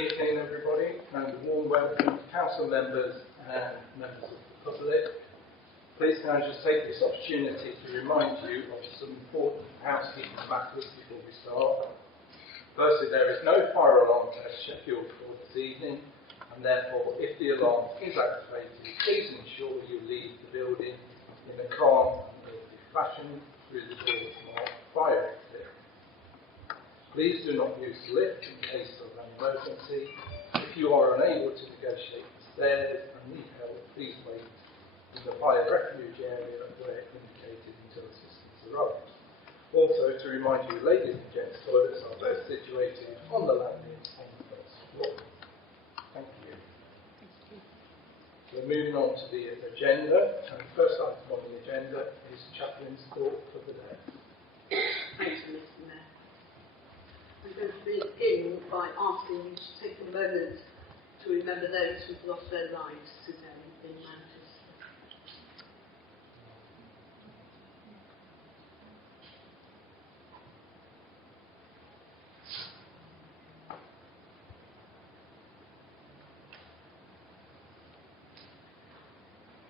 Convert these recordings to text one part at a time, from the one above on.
Good evening, everybody, and a warm welcome to council members and members of the public. Please can I just take this opportunity to remind you of some important housekeeping matters before we start. Firstly, there is no fire alarm test scheduled for this evening, and therefore, if the alarm is activated, please ensure you leave the building in a calm and orderly fashion through the doors marked fire exit. Please do not use the lift in case of an emergency. If you are unable to negotiate the stairs and need help, please wait in the fire refuge area where indicated until assistance arrives. Also, to remind you, ladies and gents toilets are both situated on the landing on the first floor. Thank you. So moving on to the agenda, and the first item on the agenda is Chaplain's thought for the day. Thank you, Mr. Mayor. I'm going to begin by asking you to take a moment to remember those who've lost their lives today in Manchester.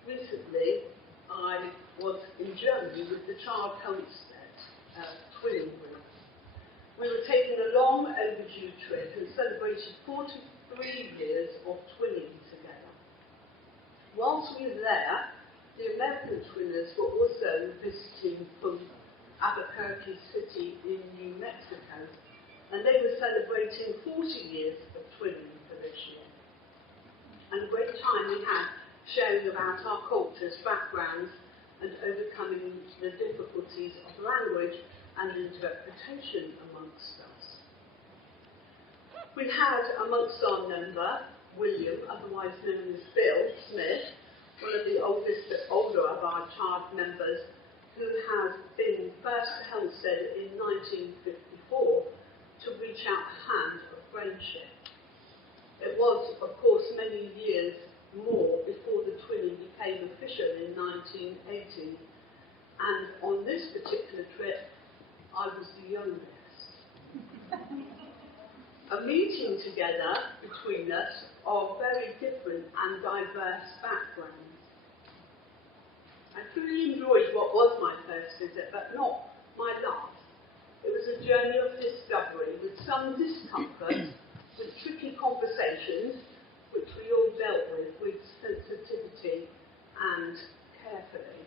Recently, I was in Germany with the Chard twinning group. We were taking a long overdue trip and celebrated 43 years of twinning together. Whilst we were there, the American twinners were also visiting from Albuquerque City in New Mexico, and they were celebrating 40 years of twinning for this year. And a great time we had sharing about our cultures, backgrounds, and overcoming the difficulties of language and interpretation amongst us. We had amongst our number William, otherwise known as Bill Smith, one of the older of our Chard members, who has been first to Hempstead in 1954 to reach out a hand of friendship. It was, of course, many years more before the twinning became official in 1980, and on this particular trip I was the youngest. A meeting together between us of very different and diverse backgrounds. I truly enjoyed what was my first visit, but not my last. It was a journey of discovery with some discomfort, with tricky conversations, which we all dealt with sensitivity and carefully.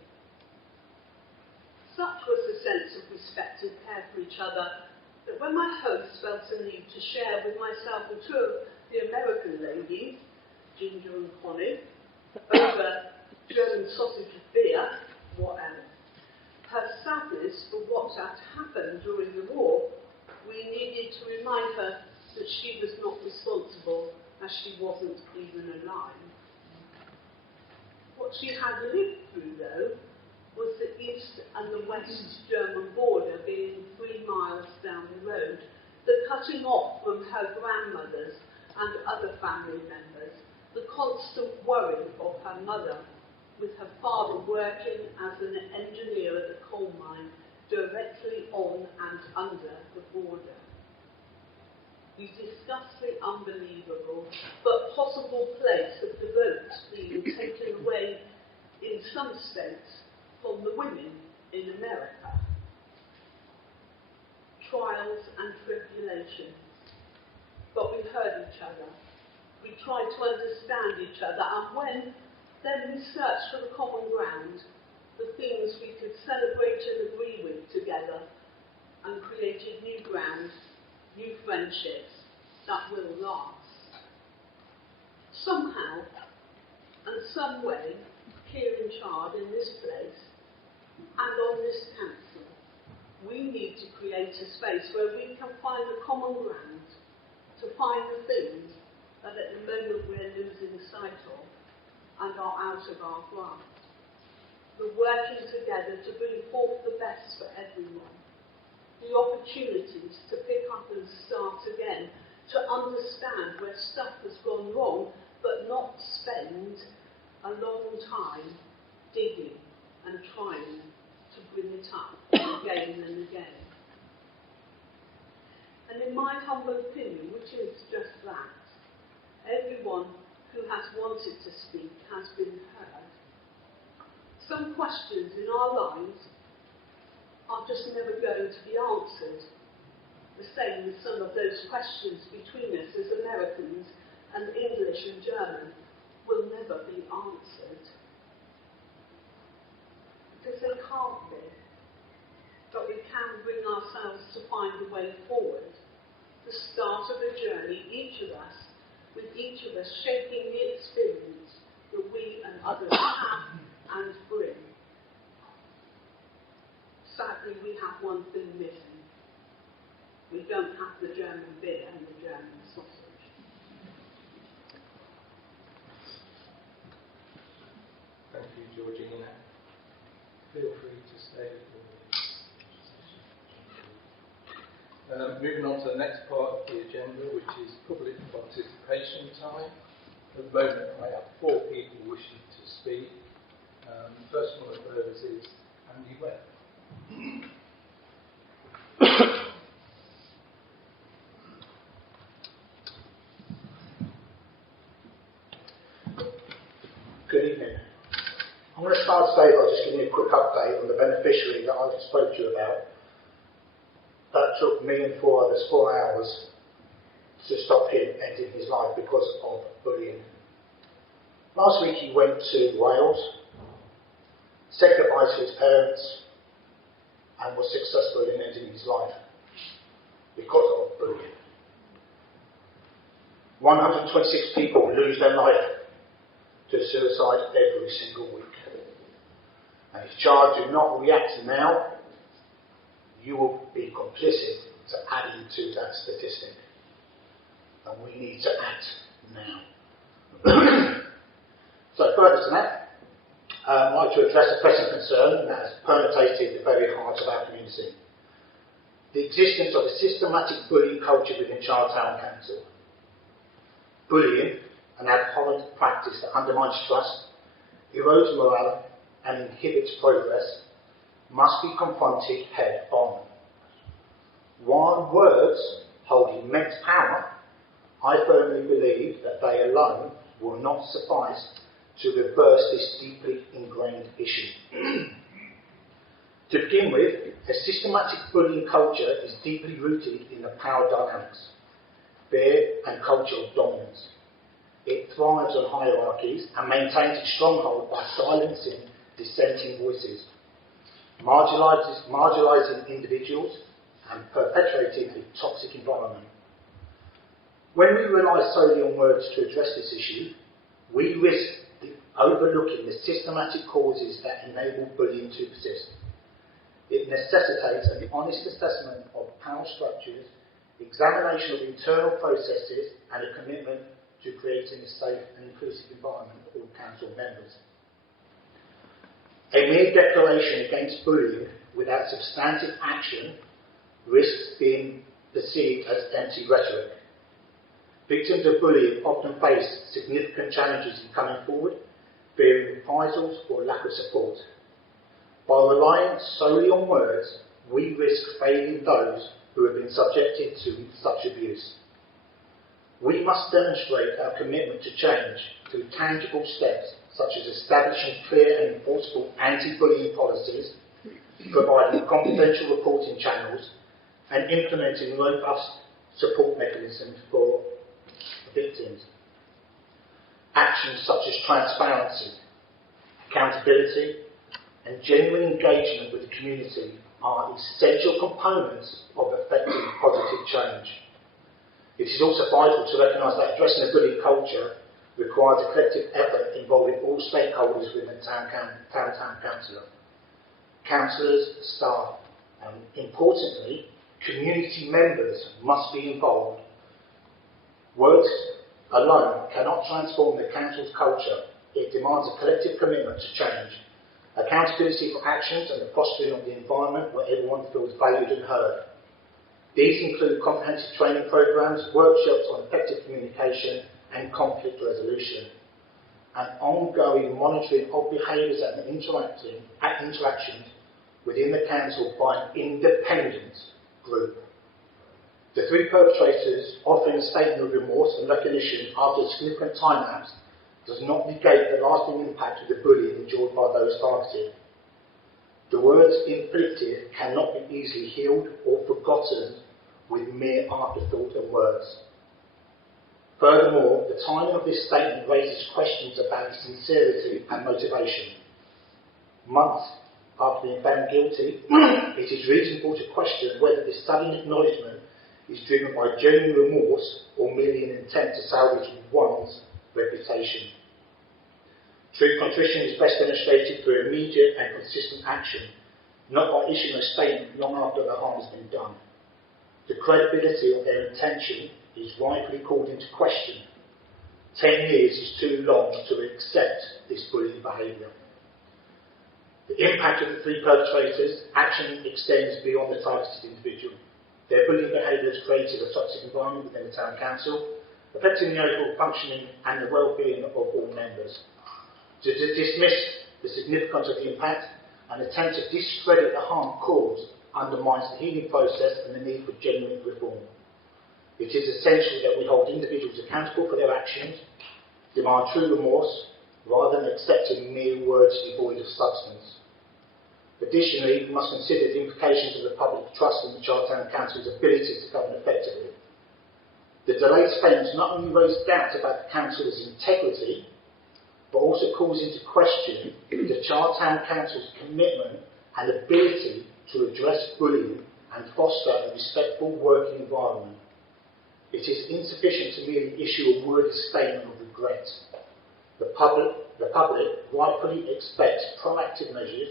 Such was the sense of respect and care for each other that when my host felt a need to share with myself and two of the American ladies, Ginger and Connie, over German sausage and beer, what else, her sadness for what had happened during the war, we needed to remind her that she was not responsible as she wasn't even alive. What she had lived through, though, was the east and the west German border being 3 miles down the road, the cutting off from her grandmothers and other family members, the constant worry of her mother, with her father working as an engineer at the coal mine directly on and under the border. We discussed the unbelievable but possible place of the votes being taken away in some states from the women in America. Trials and tribulations. But we heard each other. We tried to understand each other, and then we searched for the common ground, the things we could celebrate and agree with together, and created new ground, new friendships that will last. Somehow, and some way, here in Chard, in this place, and on this council, we need to create a space where we can find the common ground, to find the things that at the moment we're losing sight of and are out of our grasp. The working together to bring forth the best for everyone. The opportunities to pick up and start again, to understand where stuff has gone wrong, but not spend a long time digging and trying to bring it up again and again. And in my humble opinion, which is just that, everyone who has wanted to speak has been heard. Some questions in our lives are just never going to be answered. The same as some of those questions between us as Americans and English and German will never be answered. Because they can't be. But we can bring ourselves to find a way forward. The start of a journey, with each of us shaping the experience that we and others have and bring. Sadly, we have one thing missing. We don't have the German beer and the German sausage. Thank you, Georgina. Feel free to stay. Moving on to the next part of the agenda, which is public participation time. At the moment, I have 4 people wishing to speak. The first one of those is Andy Webb. Good evening. I'm going to start today by just giving you a quick update on the beneficiary that I spoke to you about. That took me and 4 others 4 hours to stop him ending his life because of bullying. Last week he went to Wales, said goodbye to his parents, and was successful in ending his life because of bullying. 126 people lose their life to suicide every single week. And if Chard do not react now, you will be complicit to adding to that statistic. And we need to act now. So further to that, I'd like to address a pressing concern that has permeated the very heart of our community. The existence of a systematic bullying culture within Chard Town Council. Bullying, an abhorrent practice that undermines trust, erodes morale and inhibits progress, must be confronted head on. While words hold immense power, I firmly believe that they alone will not suffice to reverse this deeply ingrained issue. To begin with, a systematic bullying culture is deeply rooted in the power dynamics, fear and culture of dominance. It thrives on hierarchies and maintains its stronghold by silencing dissenting voices, marginalising individuals and perpetuating a toxic environment. When we rely solely on words to address this issue, we risk overlooking the systematic causes that enable bullying to persist. It necessitates an honest assessment of power structures, examination of internal processes, and a commitment to creating a safe and inclusive environment for all council members. A mere declaration against bullying without substantive action risks being perceived as empty rhetoric. Victims of bullying often face significant challenges in coming forward, fearing reprisals or lack of support. By relying solely on words, we risk failing those who have been subjected to such abuse. We must demonstrate our commitment to change through tangible steps such as establishing clear and enforceable anti-bullying policies, providing confidential reporting channels, and implementing robust support mechanisms for victims. Actions such as transparency, accountability, and genuine engagement with the community are essential components of effective positive change. It is also vital to recognise that addressing a bullying culture requires a collective effort involving all stakeholders within the town council, councillors, staff, and importantly, community members must be involved. Words alone cannot transform the council's culture. It demands a collective commitment to change, accountability for actions, and the fostering of the environment where everyone feels valued and heard. These include comprehensive training programs, workshops on effective communication and conflict resolution, and ongoing monitoring of behaviours and interactions within the council by an independent group. The three perpetrators offering a statement of remorse and recognition after a significant time lapse does not negate the lasting impact of the bullying endured by those targeted. The words inflicted cannot be easily healed or forgotten with mere afterthought and words. Furthermore, the timing of this statement raises questions about its sincerity and motivation. Months after being found guilty, it is reasonable to question whether this sudden acknowledgement is driven by genuine remorse or merely an intent to salvage one's reputation. True contrition is best demonstrated through immediate and consistent action, not by issuing a statement long after the harm has been done. The credibility of their intention is rightfully called into question. 10 years is too long to accept this bullying behaviour. The impact of the three perpetrators' action extends beyond the targeted individual. Their bullying behaviour has created a toxic environment within the town council, affecting the overall functioning and the well-being of all members. To dismiss the significance of the impact and attempt to discredit the harm caused undermines the healing process and the need for genuine reform. It is essential that we hold individuals accountable for their actions, demand true remorse, rather than accepting mere words devoid of substance. Additionally, we must consider the implications of the public trust in the Chard Town Council's ability to govern effectively. The delayed payments not only raise doubts about the council's integrity, but also calls into question the Chard Town Council's commitment and ability to address bullying and foster a respectful working environment. It is insufficient to merely issue a worded statement of regret. The public rightfully expects proactive measures,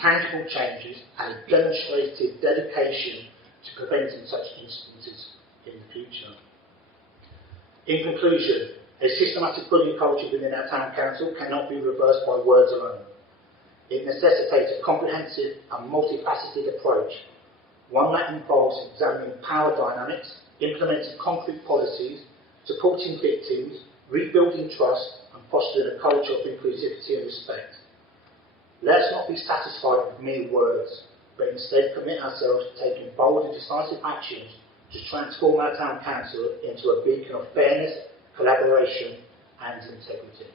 tangible changes and a demonstrated dedication to preventing such instances in the future. In conclusion, a systematic bullying culture within our town council cannot be reversed by words alone. It necessitates a comprehensive and multifaceted approach, one that involves examining power dynamics, implementing concrete policies, supporting victims, rebuilding trust and fostering a culture of inclusivity and respect. Let's not be satisfied with mere words, but instead commit ourselves to taking bold and decisive actions to transform our town council into a beacon of fairness, collaboration and integrity.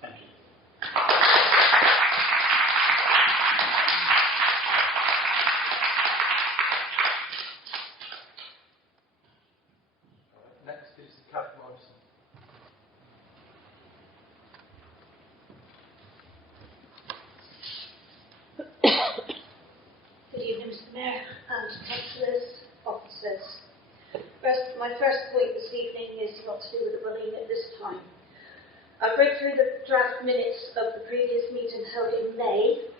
Thank you. Next is the Captain Morrison. Good evening, Mr. Mayor and councillors, officers. My first point this evening is not to do with the bullying at this time. I've read through the draft minutes of the previous meeting held in May,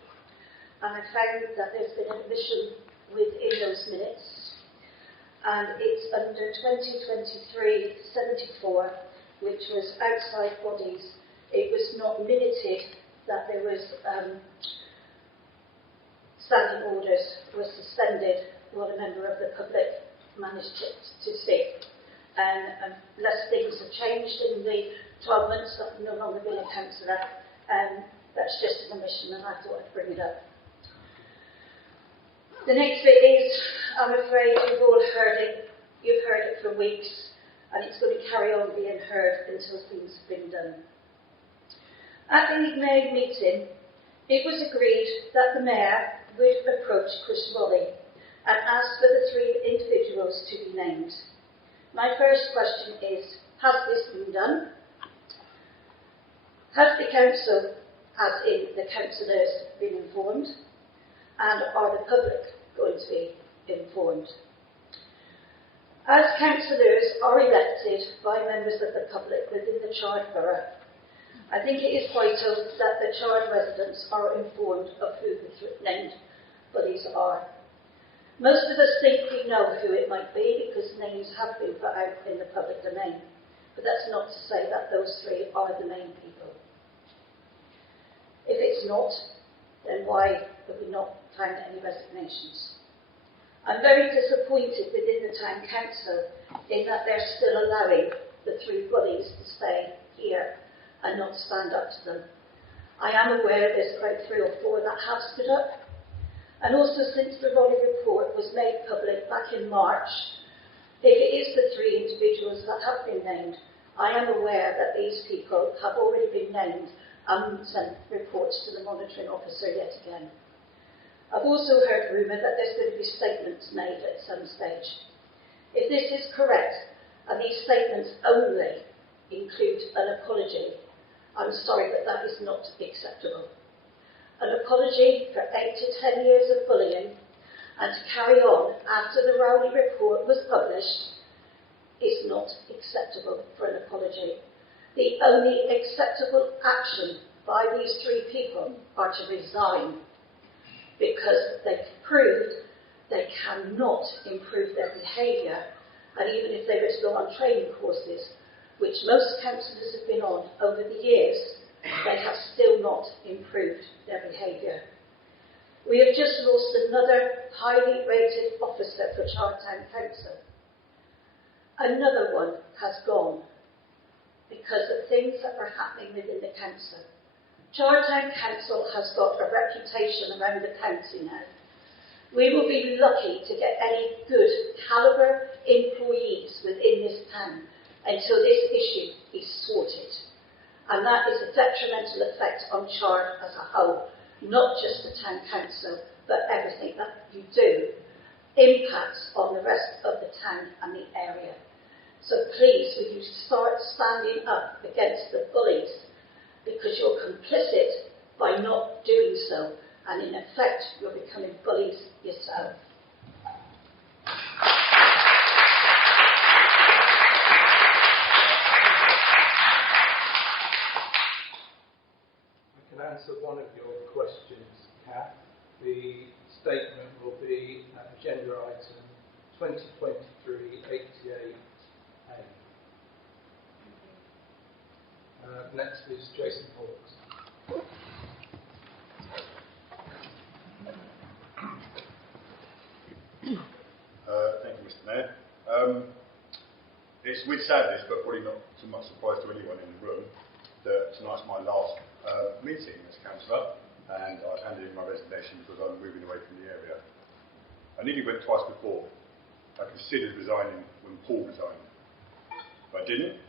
and I found that there's been an omission within those minutes, and it's under 2023-74, which was outside bodies. It was not minuted that there was standing orders were suspended while a member of the public managed to speak. And unless things have changed in the 12 months that I've no longer been a councillor, that's just an omission and I thought I'd bring it up. The next bit is, I'm afraid you've all heard it. You've heard it for weeks and it's going to carry on being heard until things have been done. At the May meeting, it was agreed that the Mayor would approach Chris Rowley and ask for the three individuals to be named. My first question is, has this been done? Has the council, as in the councillors, been informed? And are the public going to be informed? As councillors are elected by members of the public within the Chard Borough, I think it is vital that the Chard residents are informed of who the named bodies are. Most of us think we know who it might be because names have been put out in the public domain, but that's not to say that those three are the main people. If it's not, then why have we not found any resignations? I'm very disappointed within the town council in that they're still allowing the three bodies to stay here and not stand up to them. I am aware there's about 3 or 4 that have stood up. And also since the Rowley report was made public back in March, If it is the 3 individuals that have been named, I am aware that these people have already been named and sent reports to the monitoring officer yet again. I've also heard rumour that there's going to be statements made at some stage. If this is correct, and these statements only include an apology, I'm sorry, but that is not acceptable. An apology for 8 to 10 years of bullying and to carry on after the Rowley report was published is not acceptable for an apology. The only acceptable action by these 3 people are to resign, because they've proved they cannot improve their behaviour, and even if they were to go on training courses, which most councillors have been on over the years, they have still not improved their behaviour. We have just lost another highly rated officer for Chard Town Council. Another one has gone because of things that were happening within the council. Chard Town Council has got a reputation around the county now. We will be lucky to get any good calibre employees within this town until this issue is sorted. And that is a detrimental effect on Chard as a whole, not just the town council, but everything that you do impacts on the rest of the town and the area. So please, will you start standing up against the bullies, because you're complicit by not doing so, and in effect you're becoming bullies yourself. I can answer one of your questions, Kath. The statement will be agenda item 2023-88A. Next is Jason Hawkes. Thank you, Mr. Mayor. It's with sadness, but probably not too much surprise to anyone in the room, that tonight's my last meeting as councillor, and I've handed in my resignation because I'm moving away from the area. I nearly went twice before. I considered resigning when Paul resigned, but I didn't,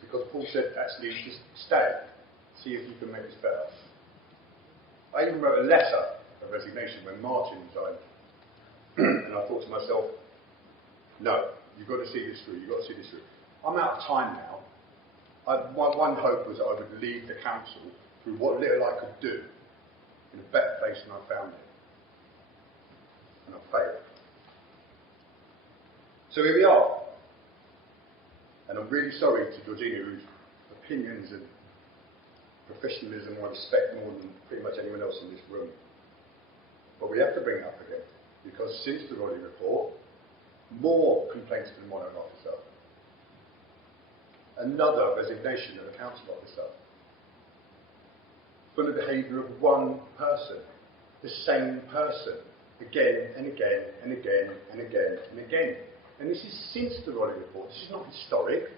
because Paul said, actually, just stay, see if you can make this better. I even wrote a letter of resignation when Martin resigned, and I thought to myself, no, you've got to see this through, you've got to see this through. I'm out of time now. My one hope was that I would leave the council through what little I could do in a better place than I found it. And I failed. So here we are. And I'm really sorry to Georgina, whose opinions and professionalism I respect more than pretty much anyone else in this room. But we have to bring it up again, because since the Roddy report, more complaints from the monitoring officer, another resignation of a council officer, from the behaviour of one person, the same person, again and again and again and again and again. And this is since the Roddy report. This is not historic.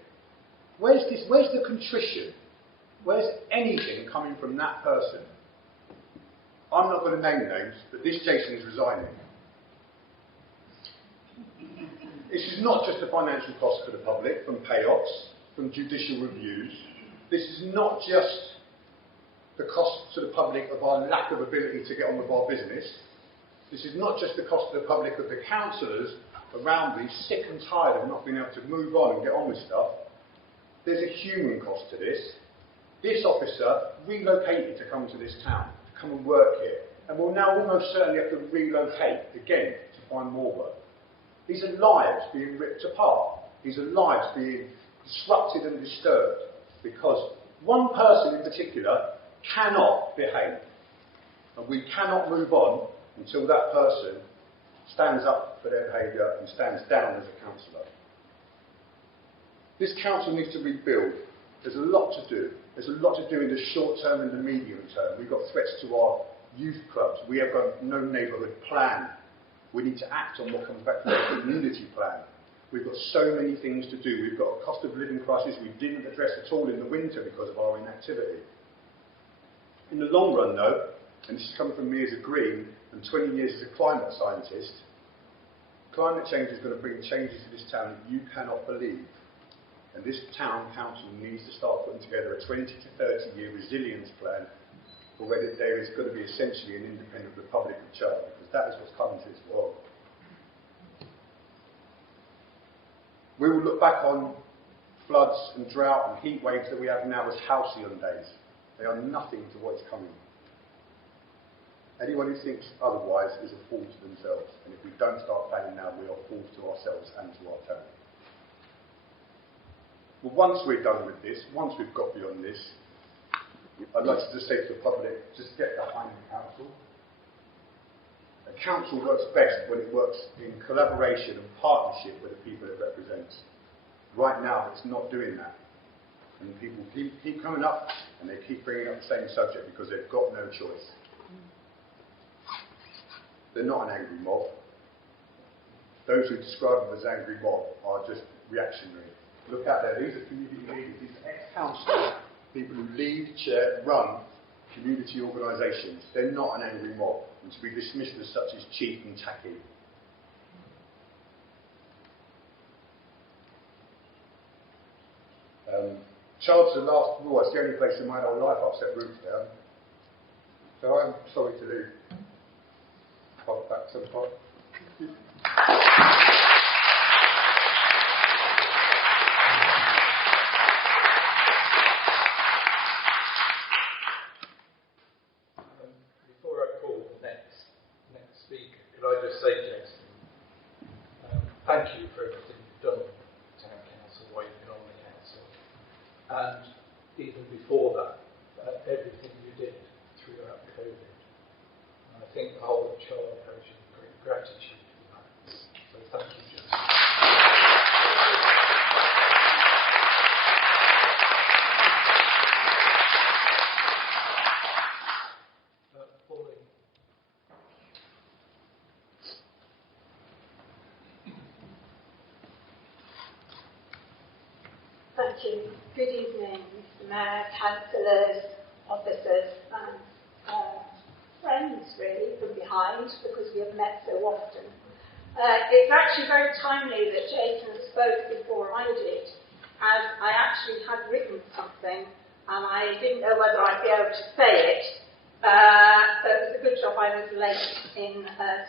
Where's the contrition? Where's anything coming from that person? I'm not going to name names, but this Jason is resigning. This is not just a financial cost for the public from payoffs, from judicial reviews. This is not just the cost to the public of our lack of ability to get on with our business. This is not just the cost to the public of the councillors around me, sick and tired of not being able to move on and get on with stuff. There's a human cost to this. This officer relocated to come to this town, to come and work here, and will now almost certainly have to relocate again to find more work. These are lives being ripped apart. These are lives being disrupted and disturbed because one person in particular cannot behave. And we cannot move on until that person stands up for their behaviour and stands down as a councillor. This council needs to rebuild. There's a lot to do. There's a lot to do in the short term and the medium term. We've got threats to our youth clubs. We have got no neighbourhood plan. We need to act on what comes back from the community plan. We've got so many things to do. We've got a cost of living crisis we didn't address at all in the winter because of our inactivity. In the long run, though, and this is coming from me as a Green and 20 years as a climate scientist, Climate change is going to bring changes to this town that you cannot believe. And this town council needs to start putting together a 20 to 30 year resilience plan for whether there is going to be essentially an independent Republic of Chard, because that is what's coming to this world. We will look back on floods and drought and heat waves that we have now as halcyon days. They are nothing to what is coming. Anyone who thinks otherwise is a fool to themselves, and if we don't start planning now, we are fools to ourselves and to our town. Well, once we're done with this, once we've got beyond this, I'd like to just say to the public, just get behind the council. A council works best when it works in collaboration and partnership with the people it represents. Right now, it's not doing that. And people keep coming up, and they keep bringing up the same subject because they've got no choice. They're not an angry mob. Those who describe them as angry mob are just reactionary. Look out there, these are community leaders, these are ex-councillors, people who lead, chair, run community organisations. They're not an angry mob, and to be dismissed as such is cheap and tacky. Chard's the last, well, it's the only place in my whole life I've set roots down. So I'm sorry to do. Pop back some pot. Before I call the next speaker, could I just say, Jason, thank you for everything you've done with the Town Council while you've been on the council, and even before that, everything you did throughout COVID. I think the whole of Chard owes you great gratitude for that. So thank you, Jason. Pauline. Thank you. Good evening, Mr. Mayor, councillors, officers, and friends, really, from behind, because we have met so often. It's actually very timely that Jason spoke before I did, as I actually had written something, and I didn't know whether I'd be able to say it. So it was a good job I was late in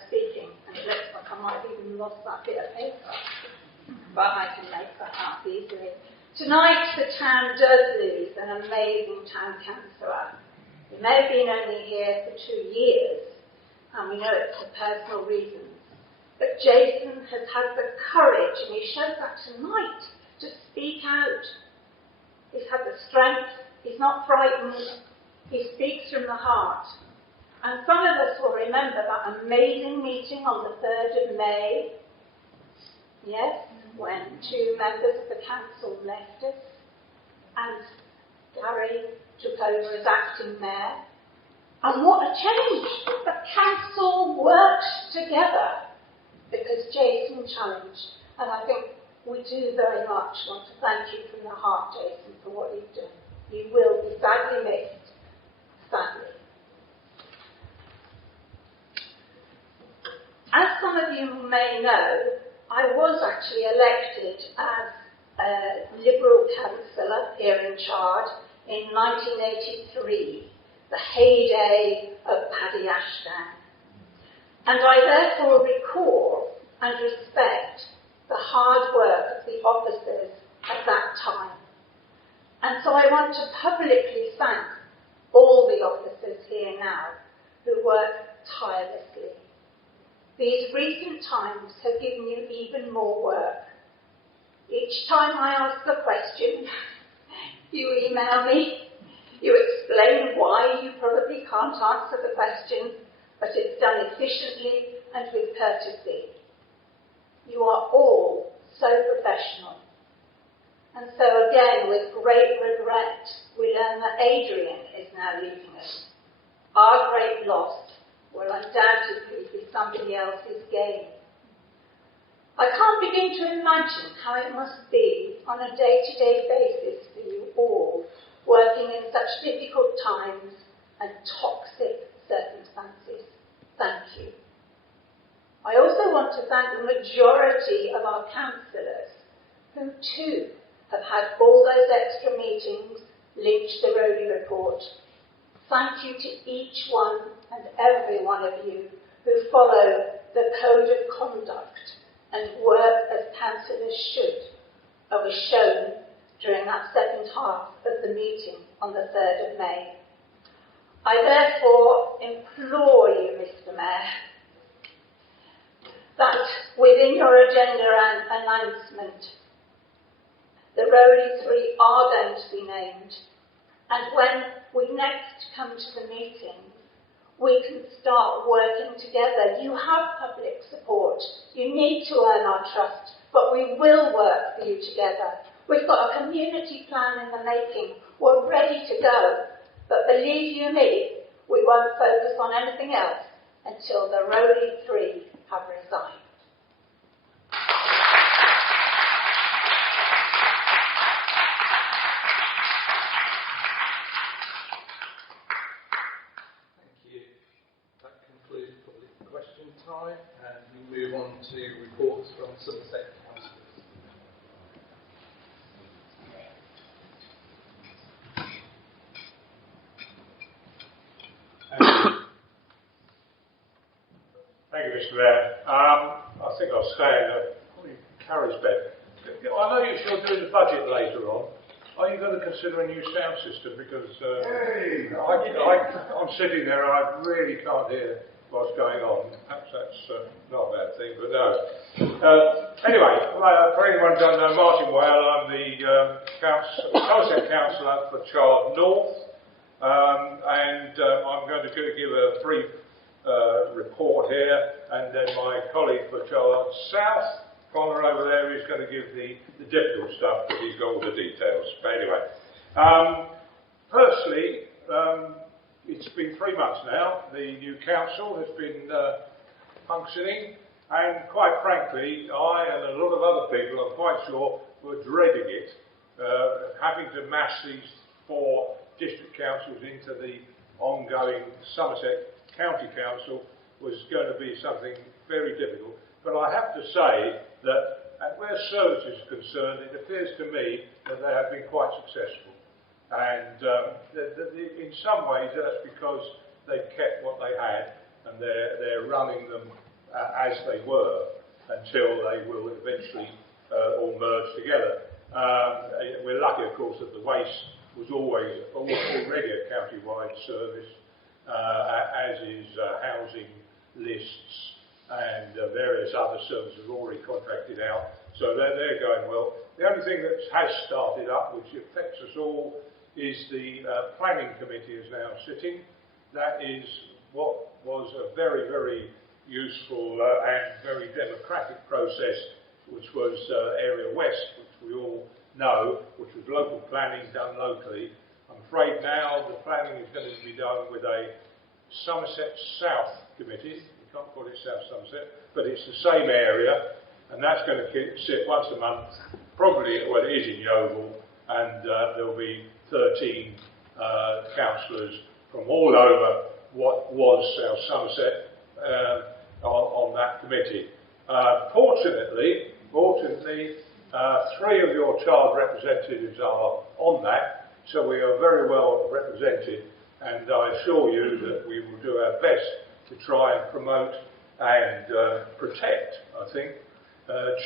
speaking, and it looks like I might have even lost that bit of paper, but I can make that up easily. Tonight, the town does lose an amazing town councillor. He may have been only here for 2 years, and we know it's for personal reasons. But Jason has had the courage, and he showed that tonight, to speak out. He's had the strength, he's not frightened, he speaks from the heart. And some of us will remember that amazing meeting on the 3rd of May, yes, when 2 members of the council left us, and Gary took over as acting mayor. And what a change! The council worked together because Jason challenged. And I think we do very much want to thank you from the heart, Jason, for what you've done. You will be sadly missed. Sadly. As some of you may know, I was actually elected as a Liberal councillor here in Chard in 1983, the heyday of Paddy Ashdown. And I therefore recall and respect the hard work of the officers at that time. And so I want to publicly thank all the officers here now who work tirelessly. These recent times have given you even more work. Each time I ask a question, you email me, you explain why you probably can't answer the question, but it's done efficiently and with courtesy. You are all so professional. And so again, with great regret, we learn that Adrian is now leaving us. Our great loss will undoubtedly be somebody else's gain. I can't begin to imagine how it must be on a day-to-day basis for you all, working in such difficult times and toxic circumstances. Thank you. I also want to thank the majority of our councillors, who too have had all those extra meetings linked to the Rowley report. Thank you to each one and every one of you who follow the code of conduct and work as councillors should, as was shown during that second half of the meeting on the 3rd of May. I therefore implore you, Mr. Mayor, that within your agenda and announcement, the Rowley 3 are going to be named, and when we next come to the meeting, we can start working together. You have public support. You need to earn our trust, but we will work for you together. We've got a community plan in the making. We're ready to go. But believe you me, we won't focus on anything else until the Rowley 3 have resigned. Thank you. That concludes public question time, and we move on to reports from Somerset councillors. Thank you, Mr. Mayor. I think I'll stay in probably Carrie's bed. I know you're doing the budget later on. Are you going to consider a new sound system? Because I'm sitting there and I really can't hear what's going on. Perhaps that's not a bad thing, but no. Anyway, for anyone who doesn't know, Martin Whale, I'm the Somerset councillor for Chard North, and I'm going to give a brief report here, and then my colleague for Chard South, Connor over there, is going to give the difficult stuff, but he's got all the details. But anyway, firstly, it's been 3 months now. The new council has been functioning, and quite frankly, I and a lot of other people, I'm quite sure, were dreading it, having to mash these 4 district councils into the ongoing Somerset County Council was going to be something very difficult. But I have to say that where service is concerned, it appears to me that they have been quite successful. And in some ways that's because they've kept what they had, and they're running them as they were until they will eventually all merge together. We're lucky, of course, that the waste was already a county-wide service, as is housing lists and various other services are already contracted out, so they're going well. The only thing that has started up, which affects us all, is the planning committee is now sitting. That is what was a very, very useful and very democratic process, which was Area West, which we all know, which was local planning done locally. I'm afraid now the planning is going to be done with a Somerset South committee. We can't call it South Somerset, but it's the same area, and that's going to sit once a month, probably, well, it is in Yeovil, and there will be 13 councillors from all over what was South Somerset on that committee. Fortunately, 3 of your child representatives are on that, so we are very well represented, and I assure you that we will do our best to try and promote and protect, I think,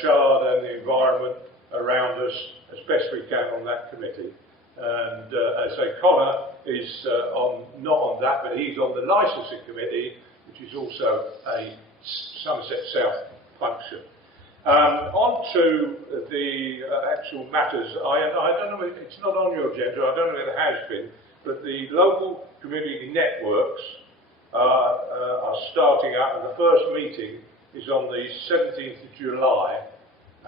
Chard and the environment around us as best we can on that committee. And as I say, Connor is not on that, but he's on the licensing committee, which is also a Somerset South function. On to the actual matters. I don't know, it's not on your agenda, I don't know if it has been, but the local community networks are starting up, and the first meeting is on the 17th of July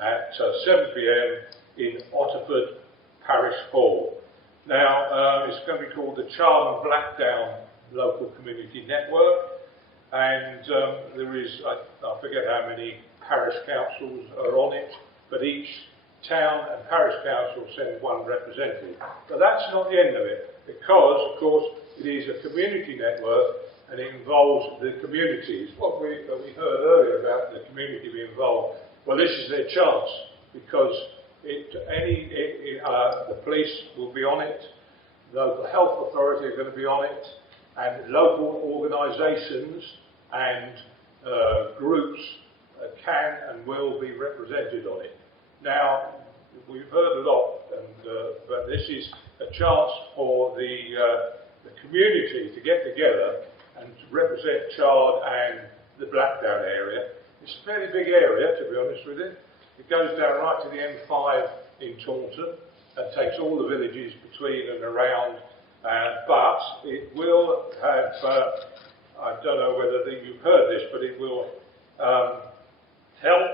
at 7 p.m. in Otterford Parish Hall. Now, it's going to be called the Chard and Blackdown Local Community Network, and there is, I forget how many parish councils are on it, but each town and parish council send 1 representative. But that's not the end of it, because, of course, it is a community network and it involves the communities. What we heard earlier about the community be involved. Well, this is their chance, because the police will be on it, the local health authority are going to be on it, and local organisations and groups can and will be represented on it. Now, we've heard a lot, but this is a chance for the community to get together and to represent Chard and the Blackdown area. It's a fairly big area, to be honest with you. It goes down right to the M5 in Taunton and takes all the villages between and around, but it will have, I don't know whether you've heard this, but it will help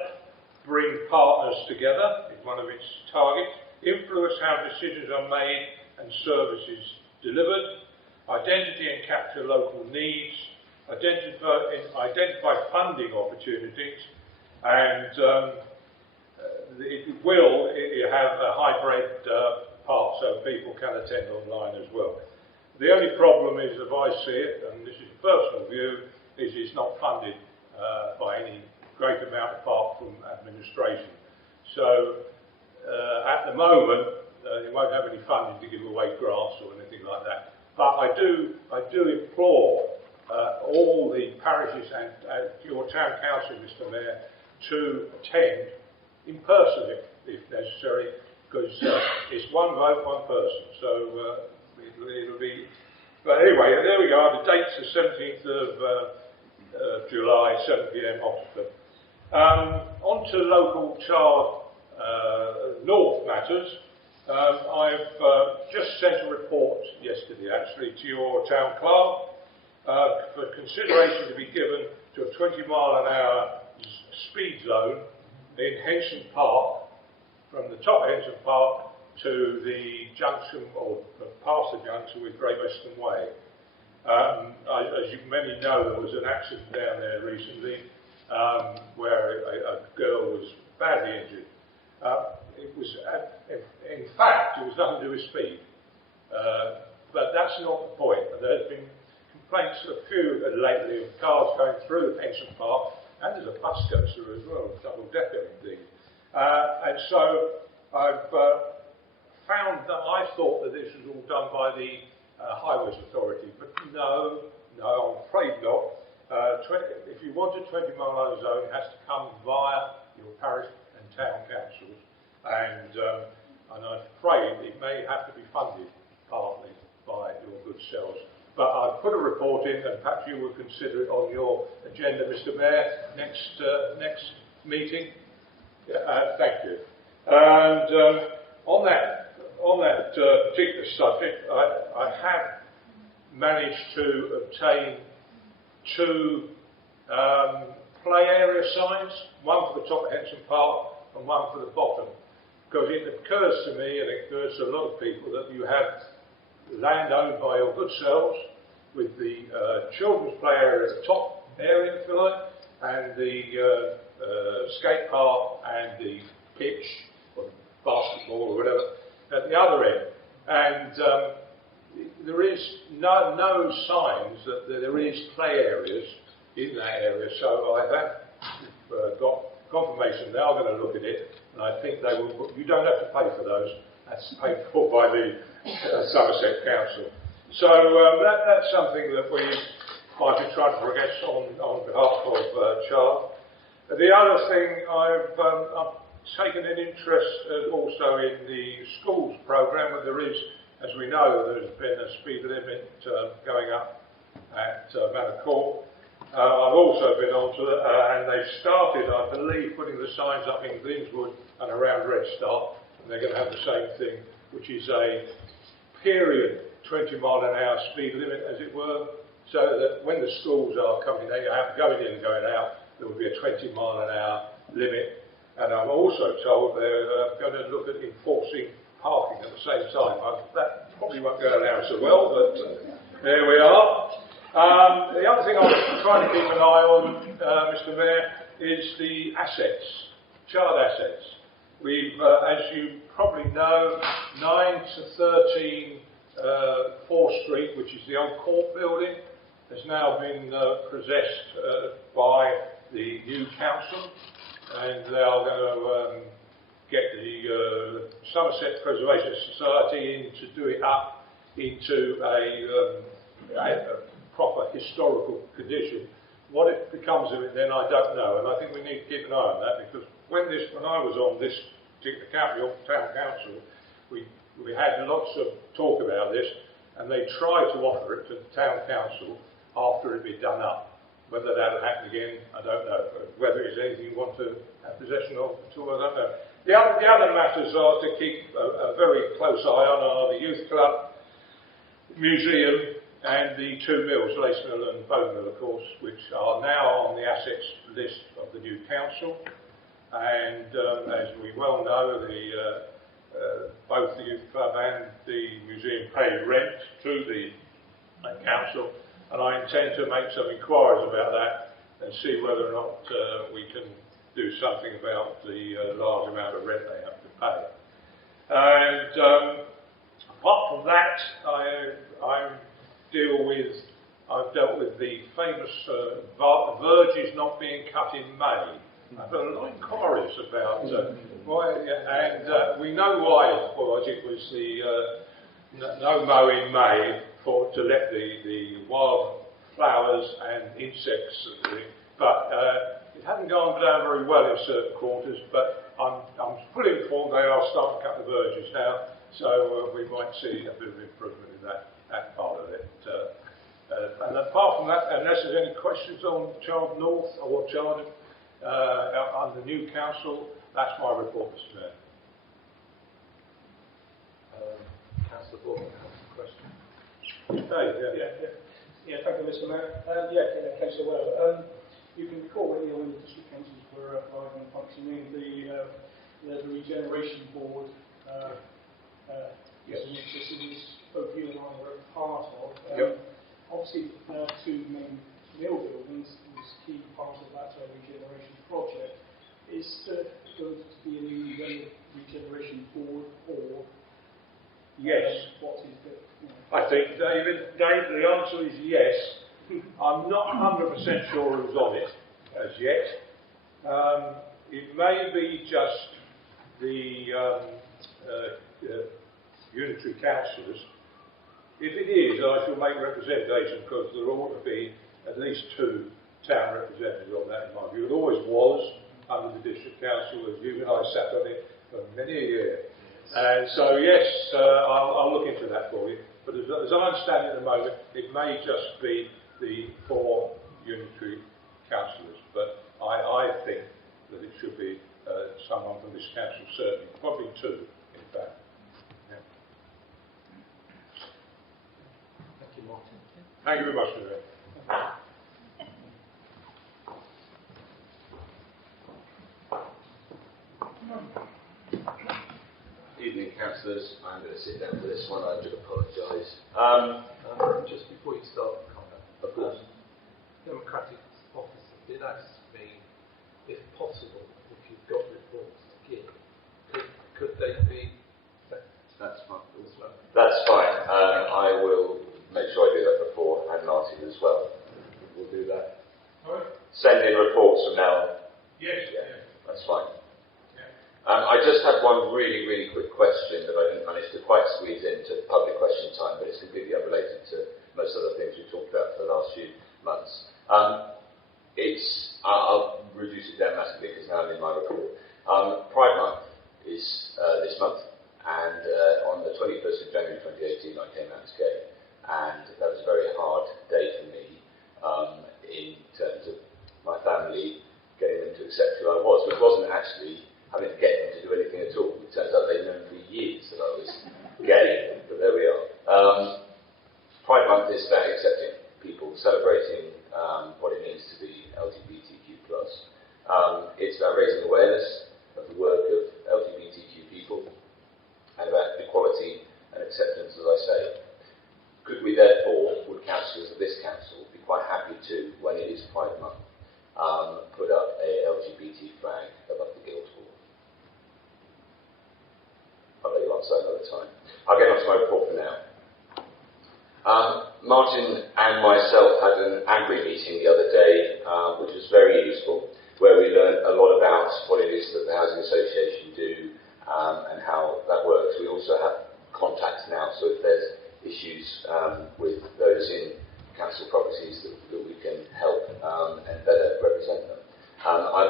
bring partners together, is one of its targets, influence how decisions are made and services delivered, identity and capture local needs, identify funding opportunities, and it will have a hybrid part so people can attend online as well. The only problem is, as I see it, and this is a personal view, is it's not funded by any great amount apart from administration. So at the moment, you won't have any funding to give away grants or anything like that. But I do implore all the parishes and your town council, Mr. Mayor, to attend in person if necessary, because it's one vote, one person. So it'll be. But anyway, there we go. The date's the 17th of July, 7 p.m. Oxford. On to local Chard North matters. I've just sent a report yesterday, actually, to your town clerk for consideration to be given to a 20-mile-an-hour speed zone in Henson Park, from the top of Henson Park to the junction, or past the junction with Great Western Way. As you many know, there was an accident down there recently where a girl was badly injured. It was, in fact, it was nothing to do with speed. But that's not the point. There's been complaints, a few lately, of cars going through Henson Park, and there's a bus goes through as well, double-decker indeed. And so I've found that I thought that this was all done by the Highways Authority, but no, I'm afraid not. If you want a 20-mile-an-hour zone, it has to come via your parish and town councils. And I'm afraid it may have to be funded partly by your good selves. But I've put a report in, and perhaps you will consider it on your agenda, Mr. Mayor, next meeting. Thank you. And on that particular subject, I have managed to obtain 2 play area signs, one for the top of Henson Park and one for the bottom. Because it occurs to me, and it occurs to a lot of people, that you have land owned by your good selves, with the children's play area at the top area, if you like, and the skate park and the pitch, or basketball or whatever, at the other end. And there is no signs that there is play areas in that area, so I have got confirmation they are going to look at it, and I think they will. You don't have to pay for those. That's paid for by the Somerset Council. So that's something that we might be trying to progress on behalf of Chard. The other thing, I've taken an interest also in the schools programme, where there is, as we know, there's been a speed limit going up at Manor Court. I've also been on to it, and they've started, I believe, putting the signs up in Gleenswood and around Red Star, and they're going to have the same thing, which is a period 20-mile-an-hour speed limit, as it were, so that when the schools are coming out, going in and going out, there will be a 20-mile-an-hour limit. And I'm also told they're going to look at enforcing parking at the same time. That probably won't go down so well, but there we are. The other thing I'm trying to keep an eye on, Mr. Mayor, is the assets, Chard assets. We've, as you probably know, 9 to 13 4th Street, which is the old court building, has now been possessed by the new new council, and they are going to get the Somerset Preservation Society in to do it up into a proper historical condition. What it becomes of it then, I don't know, and I think we need to keep an eye on that, because when I was on this particular town council, we had lots of talk about this, and they tried to offer it to the town council after it had been done up. Whether that will happen again, I don't know. Whether it's anything you want to have possession of at all, I don't know. The other matters are to keep a very close eye on are the youth club, museum, and the two mills, Lace Mill and Bone Mill, of course, which are now on the assets list of the new council. And as we well know, both the youth club and the museum pay rent to the council, and I intend to make some inquiries about that and see whether or not we can do something about the large amount of rent they have to pay. And apart from that, I've dealt with the famous verges not being cut in May. I've had a lot of inquiries about why, and we know why it was the no mow in May to let the wild flowers and insects, but it hasn't gone down very well in certain quarters, but I'm fully informed they are starting to cut the verges now, so we might see a bit of improvement in that part of it. And apart from that, unless there's any questions on Chard North or Chard under the new council, that's my report for today. Councillor Borden has a question. Yeah, thank you, Mr. Mayor. Councillor Well. You can recall when the district councils were alive and functioning, the regeneration board existed, both you and I were part of. Obviously, two main mill buildings was key part of that regeneration project. Is there going to be a new regeneration board, or yes? What is it? I think, Dave, the answer is yes. I'm not 100% sure who's on it as yet. It may be just the unitary councillors. If it is, I shall make representation, because there ought to be at least two town representatives on that, in my view. It always was under the district council, as you and I sat on it for many a year. And so, yes, I'll look into that for you. But as I understand it at the moment, it may just be the four unitary councillors. But I think that it should be someone from this council, certainly, probably two, in fact. Yeah. Thank you, Martin. Thank you very much, Mr. Evening, councillors. I'm going to sit down for this one. I do apologise. Just before you start the comment, Of course. Democratic officer did ask me, if possible, if you've got reports to give, could they be sent? That's fine. As well? That's fine. I will make sure I do that before, and Martin as well. We'll do that. Sorry? Send in reports from now on. Yes. That's fine. I just had one really, really quick question that I didn't manage to quite squeeze into public question time, but it's completely unrelated to most other things we've talked about for the last few months. I'll reduce it down massively because now I'm in my report. Pride Month is this month, and on the 21st of January 2018 I came out as gay, and that was a very hard day for me in terms of my family getting them to accept who I was, which wasn't actually having to get them to do anything at all. It turns out they'd known for years that I was gay, but there we are. Pride Month is about accepting people, celebrating what it means to be LGBTQ+. It's about raising awareness of the work of LGBTQ people and about equality and acceptance, as I say. Could we therefore, would councillors of this council be quite happy to, when it is Pride Month, put up a LGBT flag above the Guildhall? I'll let you answer another time. I'll get on to my report for now. Martin and myself had an Agri meeting the other day, which was very useful, where we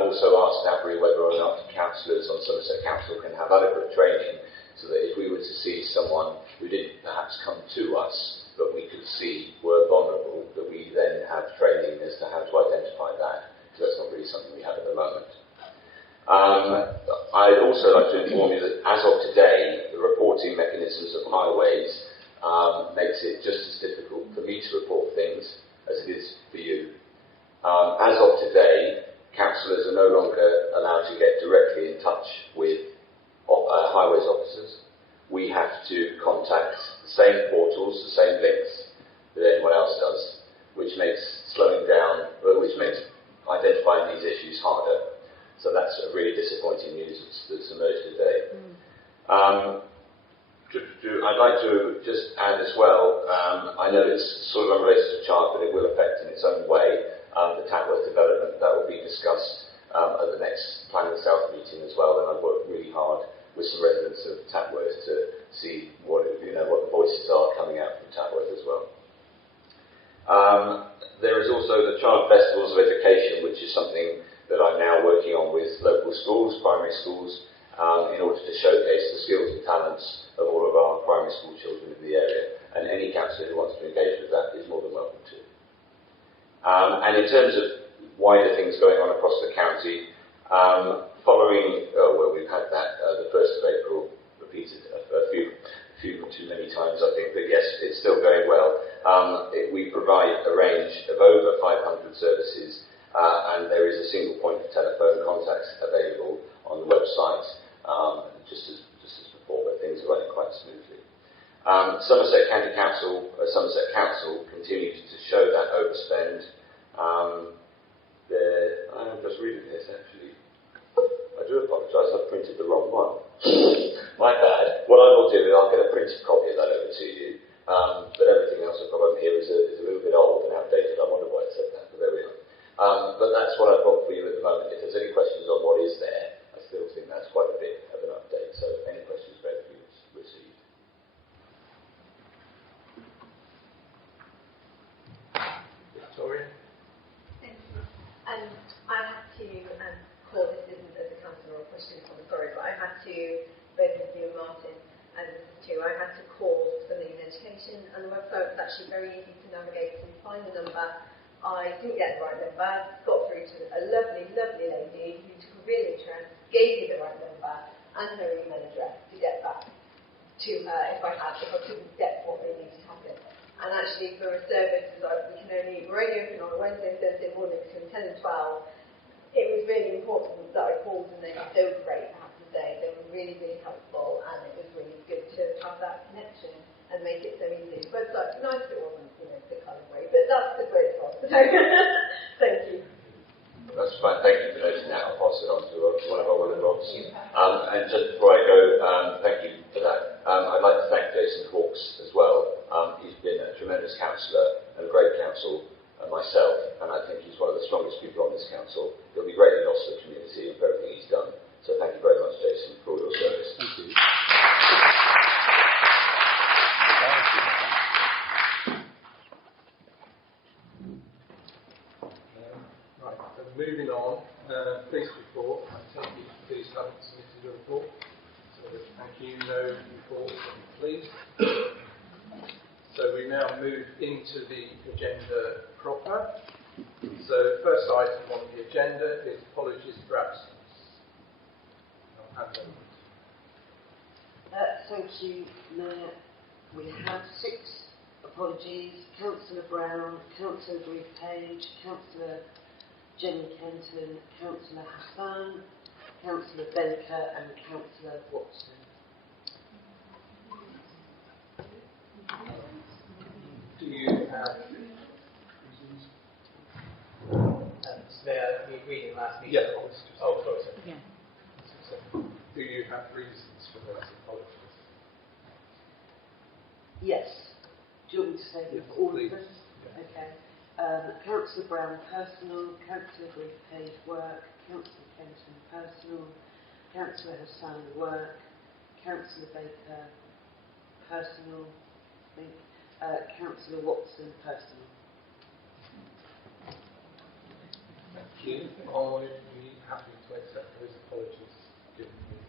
also asked Avery whether or not councillors on Somerset Council can have adequate training so that if we were to see someone who didn't perhaps come to us, but we could see were vulnerable, that we then have training as to how to identify that, because that's not really something we have at the moment. I'd also like to inform you that as of today, the reporting mechanisms of highways makes it just as difficult for me to report things as it is for you. As of today, councillors are no longer allowed to get directly in touch with highways officers. We have to contact the same portals, the same links that anyone else does, which makes identifying these issues harder. So that's really disappointing news that's emerged today. I'd like to just add as well, I know it's sort of unrelated to Chard, but it will affect in its own way the Tatworth development. That will be discussed at the next Planning South meeting as well, and I've worked really hard with some residents of Tatworth to see what the voices are coming out from Tatworth as well. There is also the Chard Festivals of Education, which is something that I'm now working on with local schools, primary schools, in order to showcase the skills and talents of all of our primary school children in the area. And any councillor who wants to engage with that is more than welcome to. And in terms of wider things going on across the county, we've had that, the 1st of April repeated a few too many times, I think, but yes, it's still going well. We provide a range of over 500 services, and there is a single point of telephone contacts available on the website, just as before, but things are running quite smoothly. Somerset Council continues to show that overspend. I'm just reading this actually. I do apologise, I've printed the wrong one. My bad. What I will do is I'll get a printed copy of that over to you. But everything else I've got on here is a little bit old and outdated. I wonder why it said that, but there we are. But that's what I've got for you at the moment. If there's any questions on what is there, I still think that's quite a bit of an update. So any questions both of you received? Victoria? Thank you. I had to call, this isn't as a councillor or question, I'm sorry, but I had to, both of you and Martin, and too, I had to call something in education, and the website was actually very easy to navigate and find the number. I didn't get the right number, got through to a lovely, lovely lady who took a real interest, gave me the right number and her email address to get back to her if I couldn't get what they needed to happen. And actually for a service, we're only open on a Wednesday and Thursday morning between 10 and 12. It was really important that I called, and they were so great, I have to say. They were really, really helpful, and it was really good to have that connection and make it so easy. The website's nice, it wasn't, the kind of way, but that's the way it's from. So, thank you. That's fine. Thank you for noting that. I'll pass it on to one of our Willow-Rods. And just before I go, thank you for that. I'd like to thank Jason Hawkes as well. He's been a tremendous councillor and a great council myself, and I think he's one of the strongest people on this council. He'll be greatly lost to the community and for everything he's done. So thank you very much, Jason, for all your service. Thank you. Right, so moving on, police report. I take it police haven't submitted a report. So thank you, no report from the police. So we now move into the agenda proper. So the first item on the agenda is apologies for absence. I'll hand over. Thank you, Mayor. We have 6 apologies. Councillor Brown, Councillor Grief Page, Councillor Jenny Kenton, Councillor Hassan, Councillor Baker and Councillor Watson. Do you have... They're reading last meeting. Yeah. Oh, sorry. Yeah. So, do you have reasons for those apologies? Yes. Do you want me to say them Yes, for all please. of them? Yeah. Okay. Councillor Brown, personal. Councillor Grief Page, work. Councillor Kenton, personal. Councillor Hassan, work. Councillor Baker, personal. I think. Councillor Watson, personal. Thank you. Are we happy to accept those apologies given you?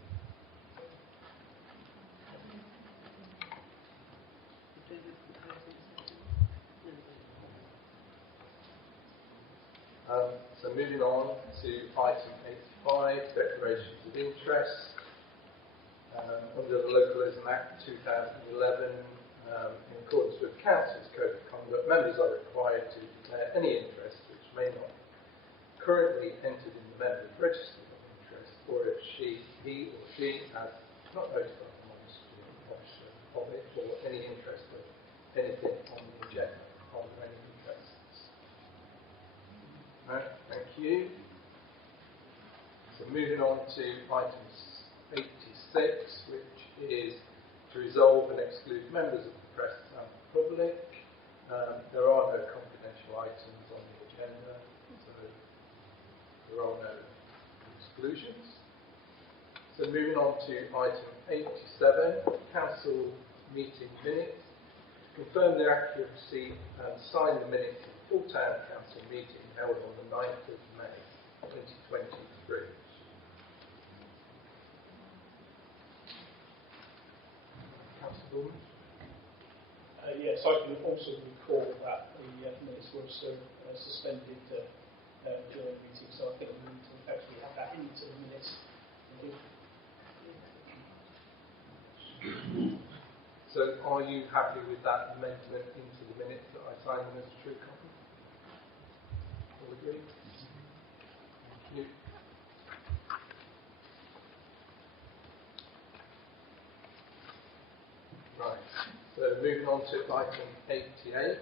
So moving on to item 85, declarations of interest. Under the Localism Act 2011, in accordance with the Council's Code of Conduct, members are required to declare any interest which may not currently entered in the member's register of interest, or if he or she has not notified the officer of it, or any interest of anything on the agenda. Are there any interests? No, thank you. So moving on to item 86, which is to resolve and exclude members of the press and the public. There are no confidential items on the agenda, so there are no exclusions. So moving on to item 87, council meeting minutes. Confirm the accuracy and sign the minutes of the full town council meeting held on the 9th of May 2023. Councillor Gorman? Yes, I can also recall that the minutes were suspended during the meeting, so I think we need to actually have that into the minutes. So are you happy with that amendment into the minutes that I signed them as a true copy? All agree? Thank you. Right, so moving on to item 88,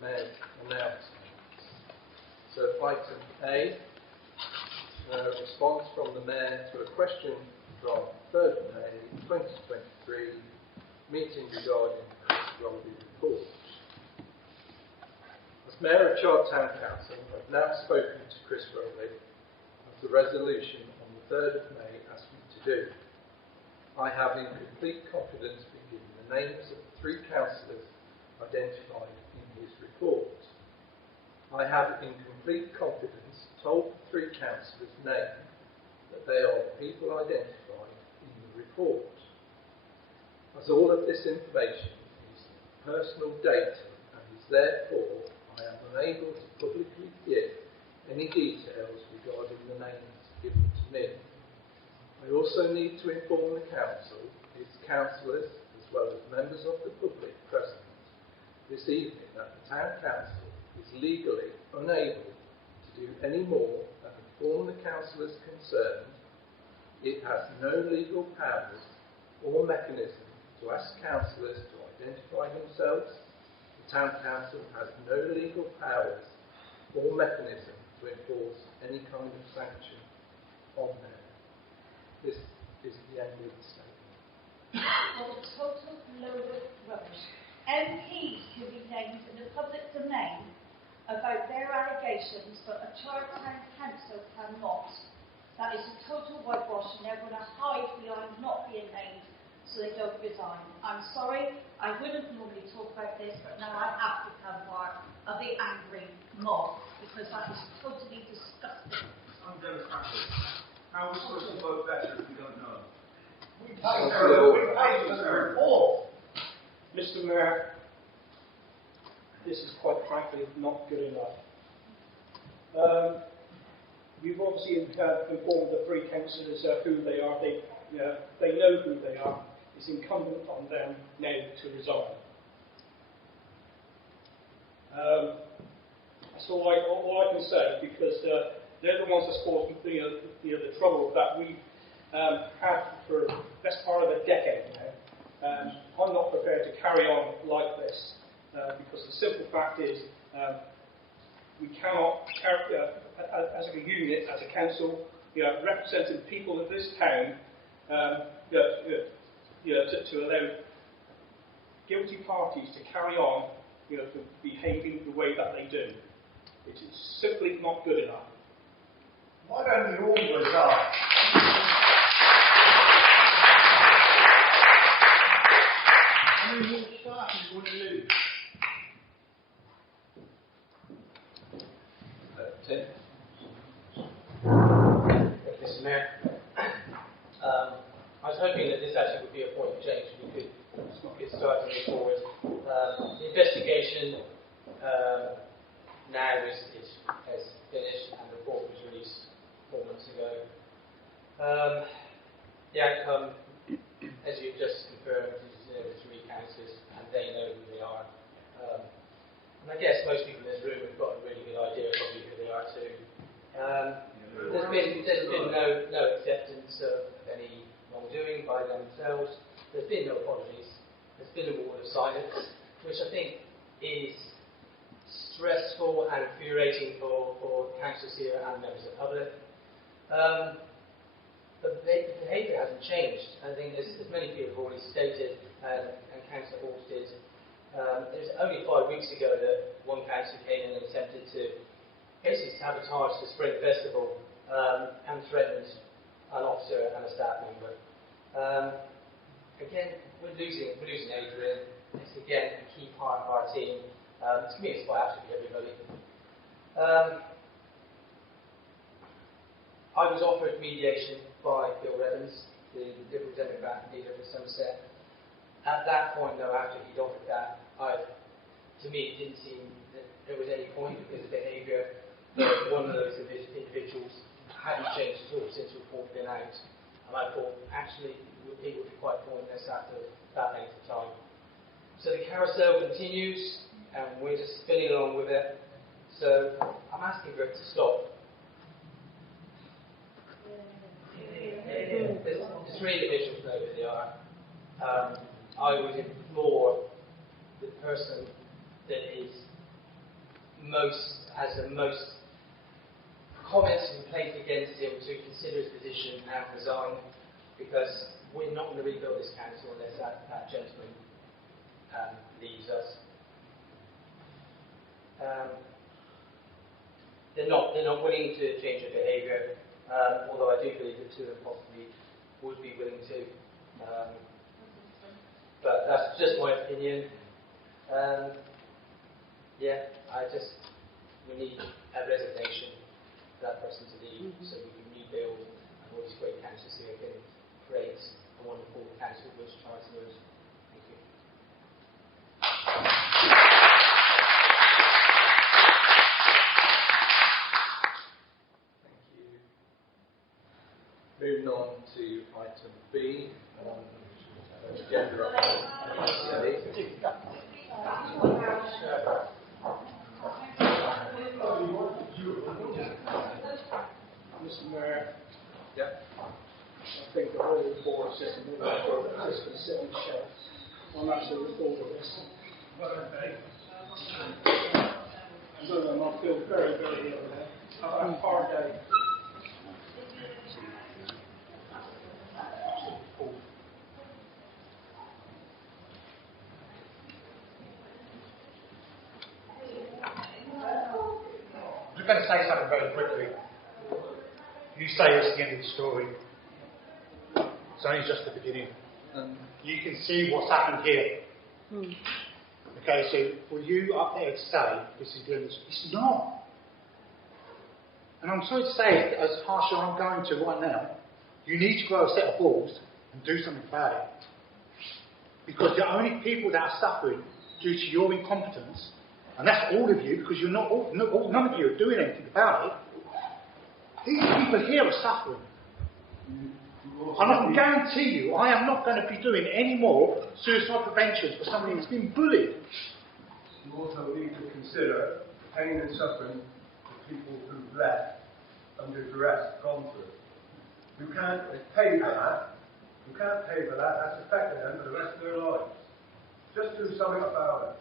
Mayor's announcements. So item A, response from the Mayor to a question from 3rd May 2023, meeting regarding the Chris Rowley report. As Mayor of Chard Town Council, I've now spoken to Chris Rowley as the resolution on the 3rd of May asked me to do. I have in complete confidence been given the names of the 3 councillors identified in his report. I have in complete confidence told the 3 councillors' names that they are the people identified in the report. As all of this information is personal data and is therefore I am unable to publicly give any details regarding the names given to me. I also need to inform the Council, its councillors as well as members of the public present this evening that the Town Council is legally unable to do any more than inform the councillors concerned. It has no legal powers or mechanism to ask councillors to identify themselves. The Town Council has no legal powers or mechanism to enforce any kind of sanction on them. This is the end of the statement. What a total load of rubbish. MPs can be named in the public domain about their allegations, but a Chard Town Council cannot. That is a total whitewash, and they're going to hide behind not being named so they don't resign. I'm sorry, I wouldn't normally talk about this, but now I have become part of the angry mob because that is totally disgusting. Undemocratic. How are we supposed to vote better if we don't know? We paid for the report. Mr. Mayor, this is quite frankly not good enough. You've obviously informed the 3 councillors who they are. They know who they are. It's incumbent on them now to resign. That's all I can say, because they're the ones that's caused the trouble that we've had for the best part of a decade now. I'm not prepared to carry on like this, because the simple fact is we cannot, as a unit, as a council, representing people of this town, to allow guilty parties to carry on, to behaving the way that they do. It is simply not good enough. Why don't you all resign? How many more staff are you going to lose? Tim? The outcome, as you've just confirmed, is the three councillors, and they know who they are. And I guess most people in this room have got a really good idea of probably who they are too. There's been no acceptance of any wrongdoing by themselves. There's been no apologies. There's been a wall of silence, which I think is stressful and infuriating for councillors here and members of the public. But the behaviour hasn't changed. I think as many people have already stated, and Councillor Hall did, it was only 5 weeks ago that one councillor came in and attempted to basically sabotage the Spring Festival and threatened an officer and a staff member. Again, we're losing Adrian. It's again a key part of our team. It's communicated by absolutely everybody. I was offered mediation by Bill Evans, the Liberal Democrat leader for Somerset. At that point, though, after he'd offered that, to me it didn't seem that there was any point because the behaviour of one of those individuals hadn't changed at all since the report had been out. And I thought, actually, it would be quite pointless after that length of time. So the carousel continues, and we're just spinning along with it. So I'm asking for it to stop. The three individuals know who they are. I would implore the person that has the most comments and complaints against him to consider his position and resign, because we're not going to rebuild this council unless that gentleman leaves us. They're not willing to change their behaviour, although I do believe the two of them possibly would be willing to. But that's just my opinion. We need a resignation for that person to leave, so we can rebuild and all these great councils here can create a wonderful council which tries to do. Thank you. Moving on to item B, gender equality. Mr. Mayor, Yep. I think the whole board is just moving forward, just for the sitting show. I'm absolutely full of this. I feel very, very ill today. I've had a hard day. I'm going to say something very quickly. You say it's the end of the story. It's only just the beginning. You can see what's happened here. Okay, so for you up there to say this is the end of the story, it's not. And I'm sorry to say, as harsh as I'm going to right now, you need to grow a set of balls and do something about it. Because the only people that are suffering due to your incompetence, and that's all of you, because none of you are doing anything about it. These people here are suffering. And I can guarantee you, I am not going to be doing any more suicide preventions for somebody who's been bullied. You also need to consider the pain and suffering of people who've left under duress, gone through. You can't pay for that. You can't pay for that. That's affecting them for the rest of their lives. Just do something about it.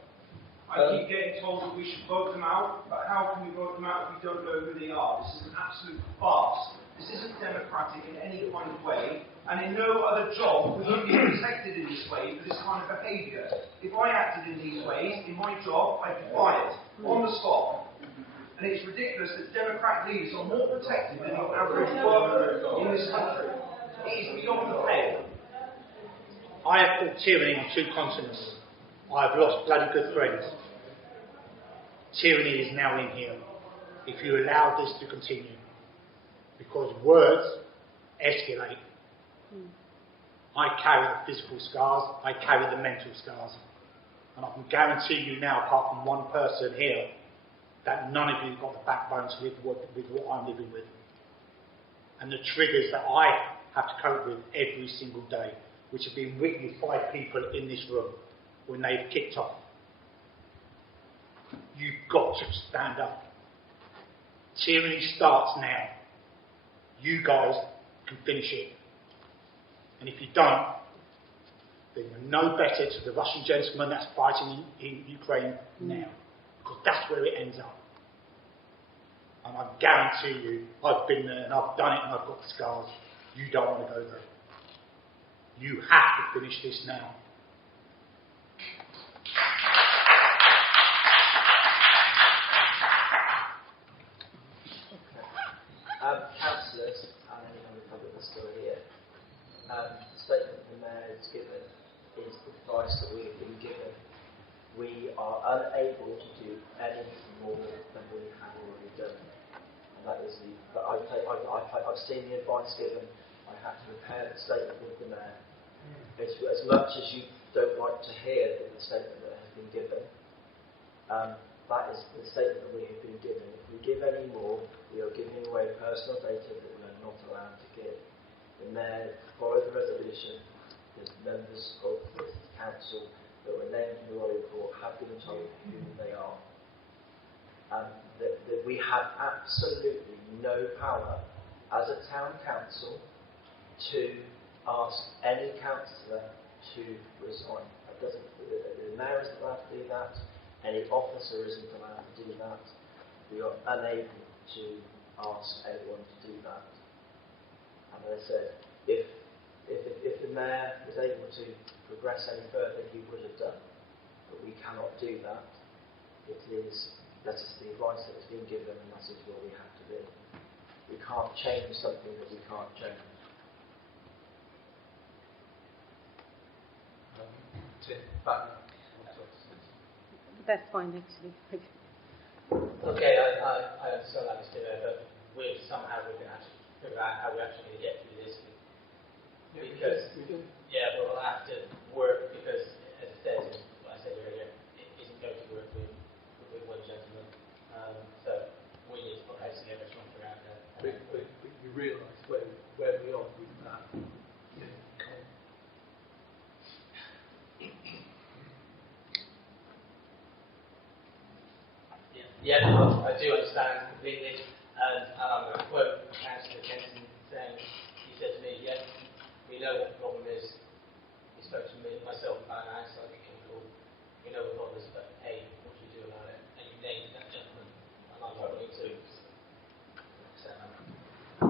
I keep getting told that we should vote them out, but how can we vote them out if we don't know who they are? This is an absolute farce. This isn't democratic in any kind of way, and in no other job would you be protected in this way for this kind of behaviour. If I acted in these ways, in my job, I'd be fired, on the spot. And it's ridiculous that Democrat leaders are more protected than the average worker in this country. It is beyond the pale. I have called tyranny in two continents. I have lost bloody good friends. Tyranny is now in here, if you allow this to continue. Because words escalate. I carry the physical scars, I carry the mental scars. And I can guarantee you now, apart from one person here, that none of you have got the backbone to live with what I'm living with. And the triggers that I have to cope with every single day, which have been witnessed by people in this room when they've kicked off. You've got to stand up. Tyranny starts now. You guys can finish it. And if you don't, then you're no better to the Russian gentleman that's fighting in Ukraine now. Because that's where it ends up. And I guarantee you, I've been there and I've done it and I've got the scars. You don't want to go there. You have to finish this now. Councillors, and anyone who covered the story here, the statement the Mayor has given is the advice that we have been given. We are unable to do any more than we have already done. And that is but I've seen the advice given. I have to prepare the statement with the Mayor. It's, as much as you don't like to hear the statement that has been given, that is the statement that we have been given. If we give any more, we are giving away personal data that we are not allowed to give. The Mayor followed the resolution. The members of the council that were named in the Royal Report have been told who they are. That we have absolutely no power as a town council to ask any councillor to resign. The Mayor isn't allowed to do that. Any officer isn't allowed to do that. We are unable to ask anyone to do that. And as I said, if the Mayor was able to progress any further, he would have done. But we cannot do that. That is the advice that has been given, and that is where we have to be. We can't change something that we can't change. That's fine, actually. Okay, I understand that, Mr. Mayor, but we're going to have to figure out how we're actually going to get through this. Because, we'll have to work, because, as I said earlier, it isn't going to work with one gentleman. So we need to put heads together, try and figure out that. But you realise where we are with that. Yeah, I do understand completely, and I'm going to quote Councillor Kenton saying, he said to me, yes, we know what the problem is. He spoke to me, myself, about an answer, I think chemical. We know what the problem is, but hey, what do you do about it? And you named that gentleman, and I'm not going to.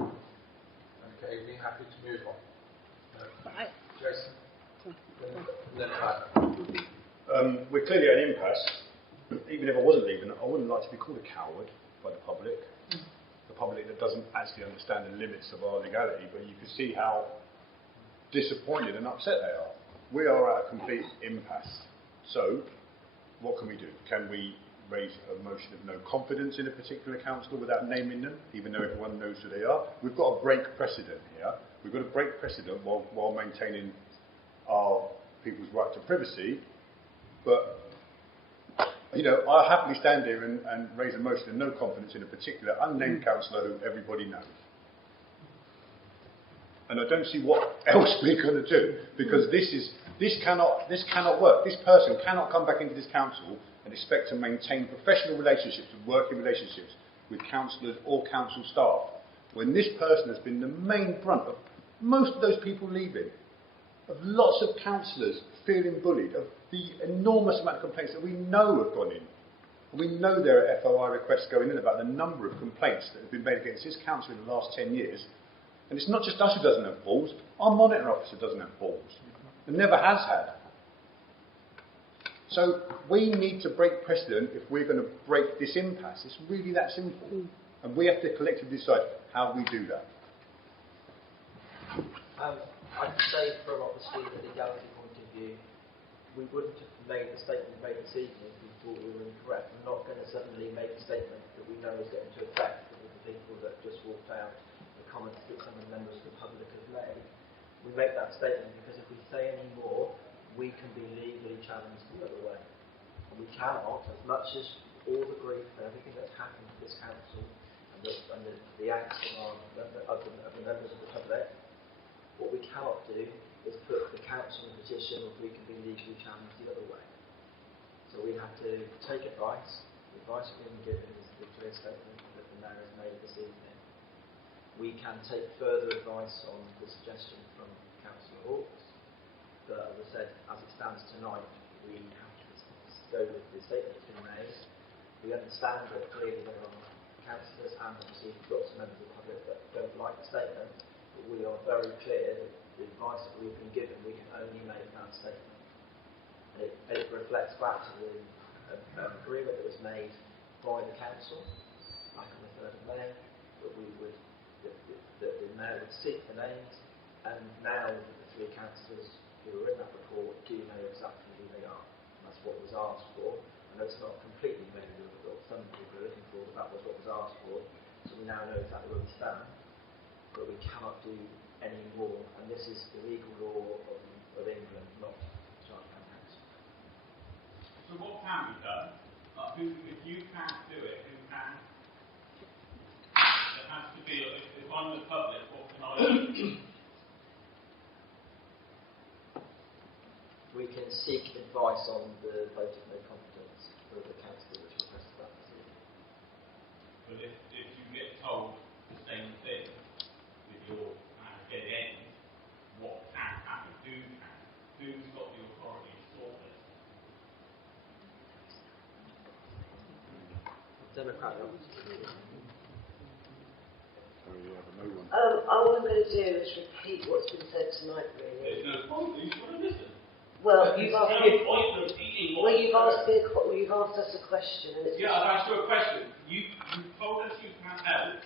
Okay, we're happy to move on. Jason? We're clearly at an impasse. Even if I wasn't leaving, I wouldn't like to be called a coward by the public. The public that doesn't actually understand the limits of our legality, but you can see how disappointed and upset they are. We are at a complete impasse. So, what can we do? Can we raise a motion of no confidence in a particular councillor without naming them, even though everyone knows who they are? We've got to break precedent here. We've got to break precedent while maintaining our people's right to privacy, but I'll happily stand here and raise a motion of no confidence in a particular unnamed councillor who everybody knows. And I don't see what else we're going to do, because this cannot work. This person cannot come back into this council and expect to maintain professional relationships and working relationships with councillors or council staff when this person has been the main brunt of most of those people leaving, of lots of councillors feeling bullied, of the enormous amount of complaints that we know have gone in. And we know there are FOI requests going in about the number of complaints that have been made against this council in the last 10 years. And it's not just us who doesn't have balls, our monitor officer doesn't have balls. And never has had. So we need to break precedent if we're going to break this impasse. It's really that simple. And we have to collectively decide how we do that. I can say from obviously the legality point of view, we wouldn't have made the statement we made this evening if we thought we were incorrect. We're not going to suddenly make a statement that we know is going to affect the people that just walked out, the comments that some of the members of the public have made. We make that statement because if we say any more, we can be legally challenged the other way. And we cannot, as much as all the grief and everything that's happened to this council and the acts of the members of the public, What we cannot do is put the council in a position where we can be legally challenged the other way. So we have to take advice. The advice we've been given is the clear statement that the Mayor has made this evening. We can take further advice on the suggestion from Councillor Hawkes, but as I said, as it stands tonight, we have to go with the statement that's been made. We understand that clearly there are councillors and obviously lots of members of the public that don't like the statement, but we are very clear that the advice that we've been given, we can only make that statement. And it reflects back to the agreement that was made by the council back on the 3rd of May, that we would that the Mayor would seek the names, and now the 3 councillors who are in that report do know exactly who they are. And that's what was asked for. I know it's not completely made what some people are looking for, but that was what was asked for. So we now know exactly where we stand, but we cannot do any more. And this is the legal law of England, not Chard County Council. So what can be done? If you can't do it, who can? There has to be, if I'm the public, what can I do? We can seek advice on the vote of no confidence for the councillor which requested that this evening. But if you get told the same thing with your dead end, what can happen? Who can? Who's got the authority to sort this? Democratic. All I'm going to do is repeat what's been said tonight, really. There's no point, you just want to listen. Well, you've asked me. You've asked us a question, and it's. Yeah, I've asked you a question. You told us you can help.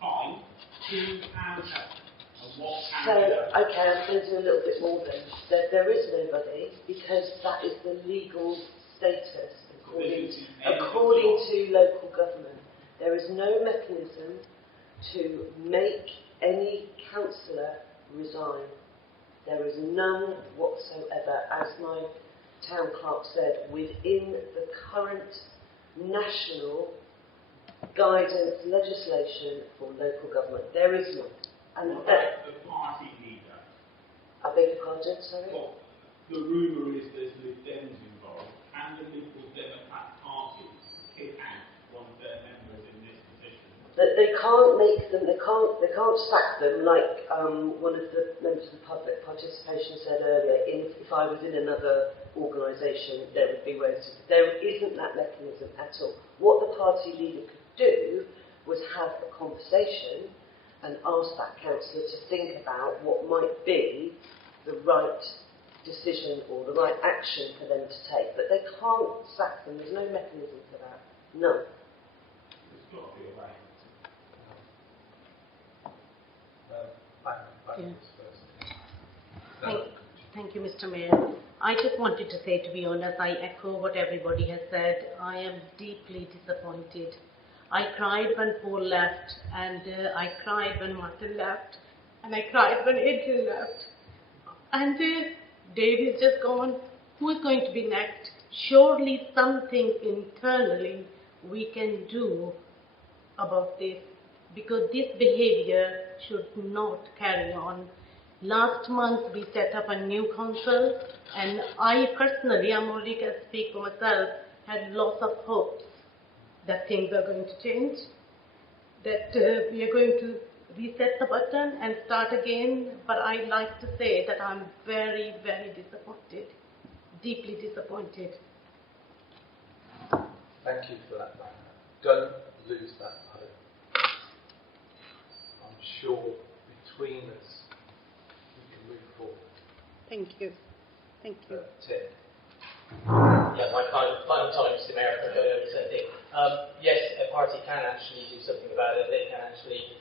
Fine. Who can help? And what can So, be done? okay, I'm going to do a little bit more then. There is nobody, because that is the legal status according to local government. There is no mechanism to make any councillor resign. There is none whatsoever, as my town clerk said, within the current national guidance legislation for local government. There is none. And what about the party leader? I beg your pardon, sorry? Well, the rumour is there's Lib Dems involved. Can the Liberal Democrat Party kick out one of their members in this position? That they can't make them, they can't sack them like one of the members of the public participation said earlier. If I was in another organisation, there would be ways. There isn't that mechanism at all. What the party leader could do was have a conversation and ask that councillor to think about what might be the right decision or the right action for them to take. But they can't sack them. There's no mechanism for that. None. There's got to be a way. Thank you, Mr. Mayor. I just wanted to say, to be honest, I echo what everybody has said. I am deeply disappointed. I cried when Paul left, and I cried when Martin left, and I cried when Adrian left. And Dave is just gone. Who is going to be next? Surely something internally we can do about this, because this behaviour should not carry on. Last month we set up a new council, and I personally, I'm only can speak for myself, had lots of hopes that things are going to change, that we are going to reset the button and start again. But I'd like to say that I'm very, very disappointed, deeply disappointed. Thank you for that, Diana. Don't lose that hope. I'm sure between us we can move forward. Thank you. Thank you. Tim. Yeah, my final time, Mr. Mayor, for the same thing. Yes, a party can actually do something about it. They can actually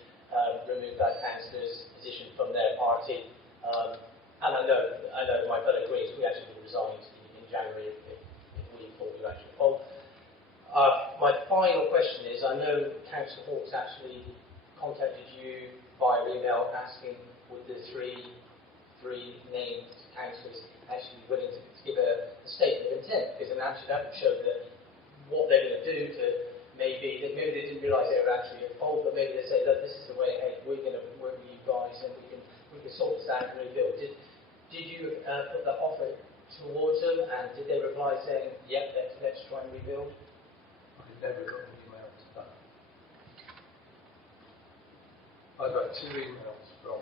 remove that councillor's position from their party. And I know my fellow Greens, we actually resigned in January if we thought we were actually fault. My final question is, I know Councillor Hawkes actually contacted you via email asking would the three named councillors actually be willing to give a statement of intent, because actually that would show that what they're going to do to maybe they didn't realise they were actually at fault, but maybe they say, look, this is the way ahead, we're going to work with you guys and we can sort this that and rebuild. Did you put that offer towards them, and did they reply saying, yep, let's try and rebuild? I've never got an email to that. I've had 2 emails from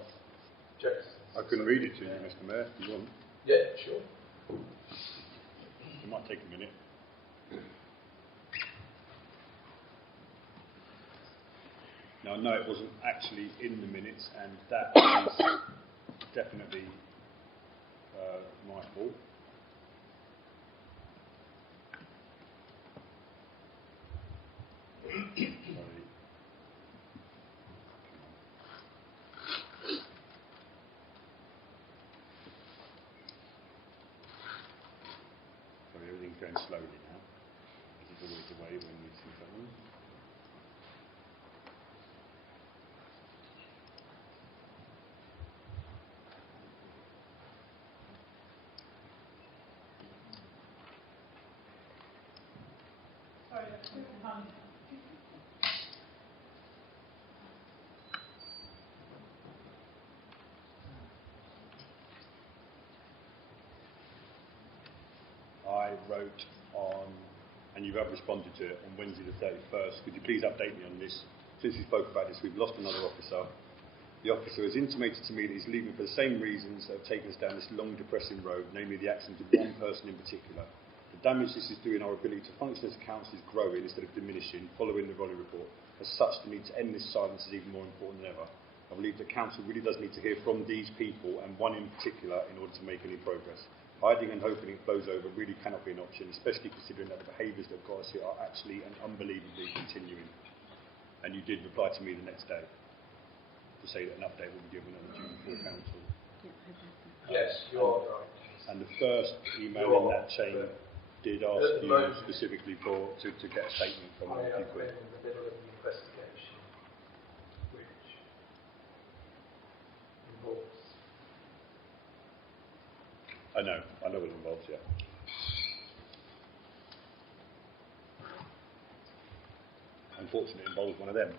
Jackson. I can read it to you, Mr. Mayor, if you want. Yeah, sure. It might take a minute. Now, no, it wasn't actually in the minutes, and that is definitely my fault. Sorry. Sorry, everything's going slowly now. This is always the way when we see something. I wrote on, and you have responded to it, on Wednesday the 31st. Could you please update me on this? Since we spoke about this, we've lost another officer. The officer has intimated to me that he's leaving for the same reasons that have taken us down this long, depressing road, namely the actions of one person in particular. The damage this is doing our ability to function as a council is growing instead of diminishing, following the Raleigh report. As such, the need to end this silence is even more important than ever. I believe the council really does need to hear from these people, and one in particular, in order to make any progress. Hiding and hoping it blows over really cannot be an option, especially considering that the behaviours that got us here are actually and unbelievably continuing. And you did reply to me the next day to say that an update will be given at the June 4 council. Yes, you are right. And the first email in that chain did ask you specifically to get a statement from them. I have been in the middle of the investigation, which involves. I know what it involves, yeah. Unfortunately, it involves one of them.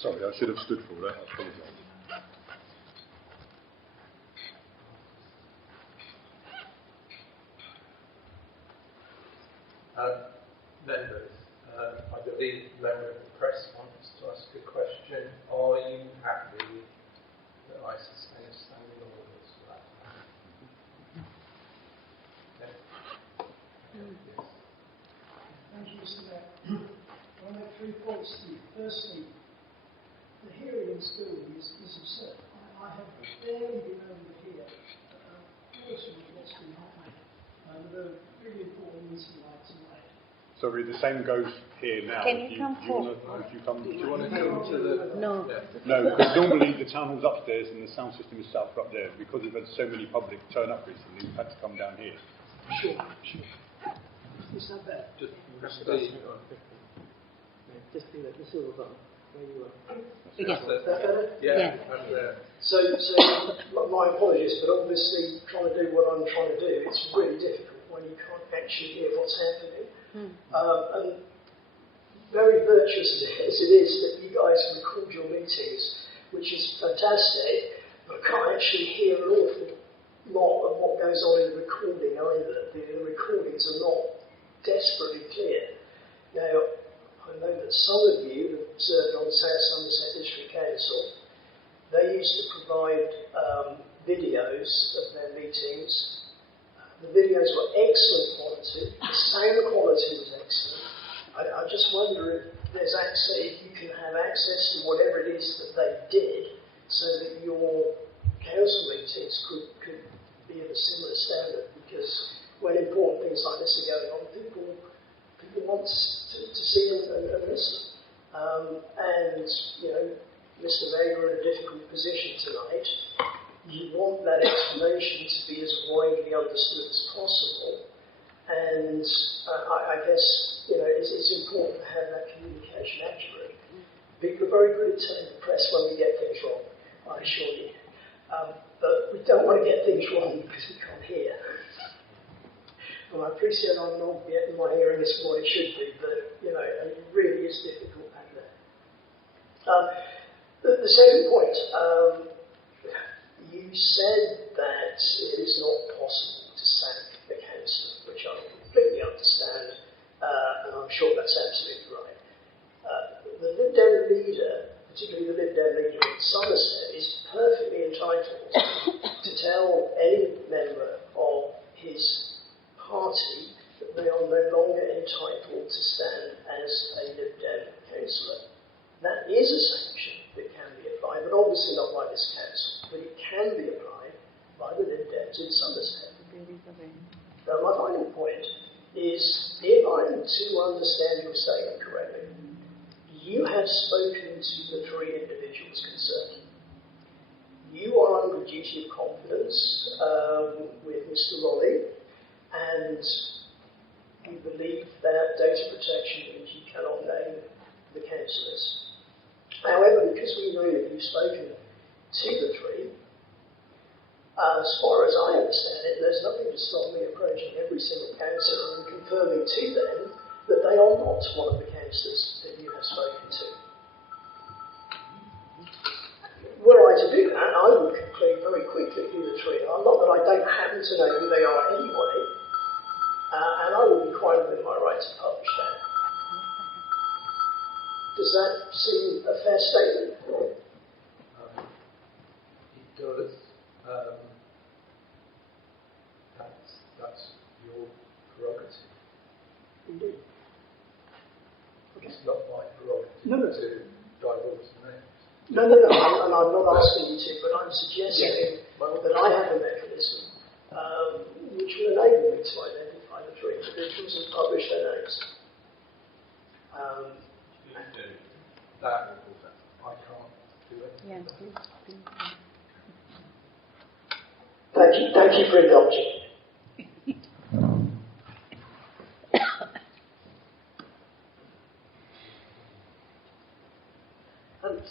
Sorry, I should have stood for that. I apologise. Members, I believe the member of the press wants to ask a question. Are you happy that I sustain standing orders for that? Okay. Yes. Thank you, Mr. Mayor. I make 3 points to you. Firstly, the hearing in this building is absurd. I have barely been able to hear unfortunately what's been happening. With a really important meeting like tonight. Sorry, the same goes here now. Can you come forward? Do you want to come to the... No. Yeah. No, because normally the town hall's upstairs and the sound system is set up up there. Because we've had so many public turn up recently, we've had to come down here. Sure. Is that better? Just do the silver button where you are. Yes. Yeah. So my apologies, but obviously trying to do what I'm trying to do, it's really difficult when you can't actually hear what's happening. And very virtuous as it is that you guys record your meetings, which is fantastic, but I can't actually hear an awful lot of what goes on in the recording either. The recordings are not desperately clear. Now, I know that some of you have served on South Somerset District Council. They used to provide videos of their meetings. The videos were excellent quality. The sound quality was excellent. I just wonder if there's access, if you can have access to whatever it is that they did, so that your council meetings could be of a similar standard. Because when important things like this are going on, people want to see them and listen. And, you know, Mr. Mayor, you're in a difficult position tonight. You want that explanation to be as widely understood as possible. And I guess, you know, it's important to have that communication accurate. People are very good at telling the press when we get things wrong, I assure you. But we don't want to get things wrong because we can't hear. And I appreciate I'm not getting my hearing as what it should be, but, you know, it really is difficult back there. The second point, you said that it is not possible to sack the councillor, which I completely understand, and I'm sure that's absolutely right. The Lib Dem leader, particularly the Lib Dem leader in Somerset, is perfectly entitled to tell any member of his party that they are no longer entitled to stand as a Lib Dem councillor. That is a sanction that can be applied, but obviously not by this council. But it can be applied by the Lib Dems in Somerset. Now, my final point is, if I'm to understand your statement correctly, you have spoken to the three individuals concerned. You are under a duty of confidence with Mr. Raleigh, and you believe that data protection means you cannot name the councillors. However, because we know that you've spoken to the three, as far as I understand it, there's nothing to stop me approaching every single councillor and confirming to them that they are not one of the councillors that you have spoken to. Were I to do that, I would conclude very quickly who the three are. Not that I don't happen to know who they are anyway, and I would be quite within my right to publish that. Does that seem a fair statement? It does. That's your prerogative. Indeed. It's not my prerogative to divulge the names. No, and I'm not asking you to, but I'm suggesting that I have a mechanism which will enable me to identify the three individuals and publish their names. That I can't do it. Yeah. Thank you for indulging.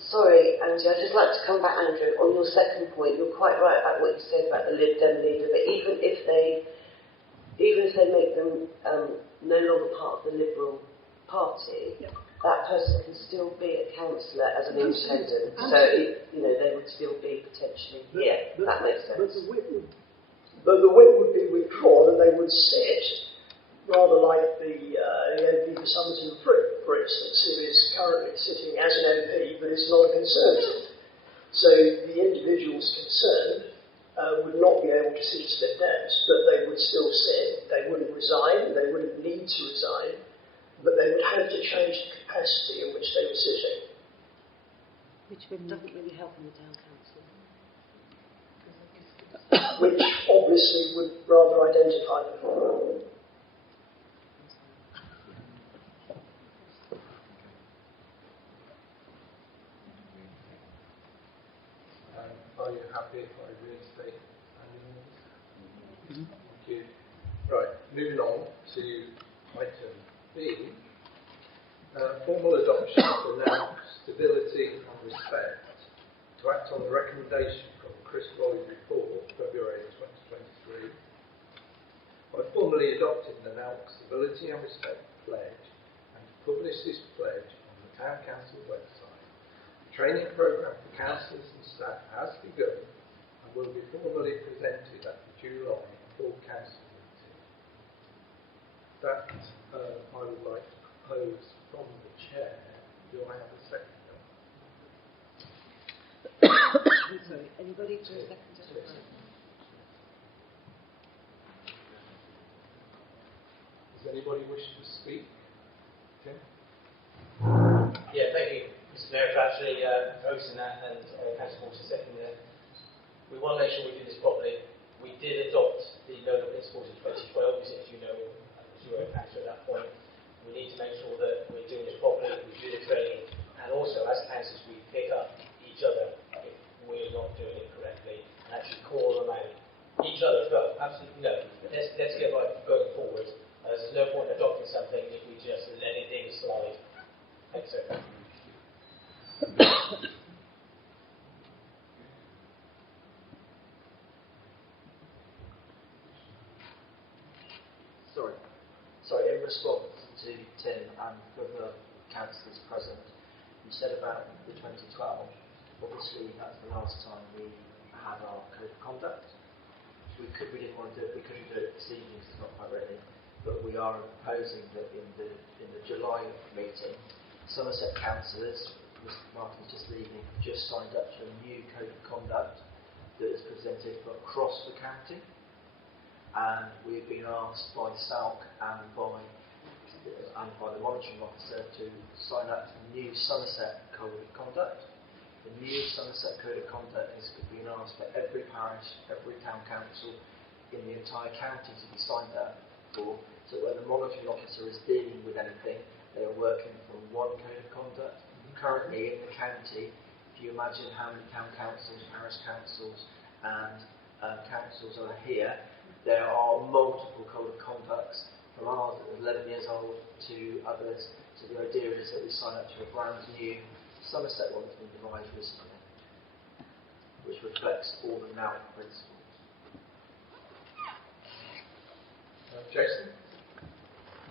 Sorry, Andy, I'd just like to come back, Andrew, on your second point. You're quite right about what you said about the Lib Dem leader, but even if they make them no longer part of the Liberal Party, that person can still be a councillor as an independent. So, they would still be potentially here. That makes sense. But the whip would be withdrawn and they would sit, rather like the MP for Somerton for instance, who is currently sitting as an MP but is not a Conservative. So the individuals concerned would not be able to sit as Lib Dems, but they would still sit. They wouldn't resign, they wouldn't need to resign, but they would have to change the capacity in which they were sitting. Which doesn't really help in the town council. Which obviously would rather identify them. Are you happy if I reinstate Andy? Thank you. Right, moving on to item B. Formal adoption of the now stability and respect to act on the recommendation from Chris Raleigh report, February 2023. By formally adopting the now stability and respect pledge and to publish this pledge on the Town Council website. Training programme for councillors and staff has begun and will be formally presented at the July full council meeting. That I would like to propose from the chair. Do I have a second? Sorry, anybody for a second? Does anybody wish to speak? Tim? Yeah, thank you, Mr. Mayor, for actually proposing that and Councillor Morton seconding that. We want to make sure we do this properly. We did adopt the local principles in 2012, as you know, as you were at that point. We need to make sure that we're doing this properly, we do the training, and also as councillors we pick up each other if we're not doing it correctly, and actually call them out. Each other as well, absolutely no. Let's get right going forward. There's no point in adopting something if we just let it slide. Thanks, sir. Sorry, in response to Tim and for the councillors present, you said about the 2012. Obviously, that's the last time we have our code of conduct. We didn't want to do it, we couldn't do it this evening because it's not quite ready, but we are proposing that in the July meeting, Somerset councillors, Mr. Martin's just leaving, have just signed up to a new code of conduct that is presented for across the county, and we've been asked by SALC and by the monitoring officer to sign up to the new Somerset code of conduct. The new Somerset Code of Conduct is being asked for every parish, every town council in the entire county to be signed up for, so when the monitoring officer is dealing with anything, they are working from one code of conduct. Currently in the county, if you imagine how many town councils, parish councils and councils are here, there are multiple code of conducts from ours that was 11 years old to others. So the idea is that we sign up to a brand new Somerset one that's been devised recently, which reflects all the now principles. Jason?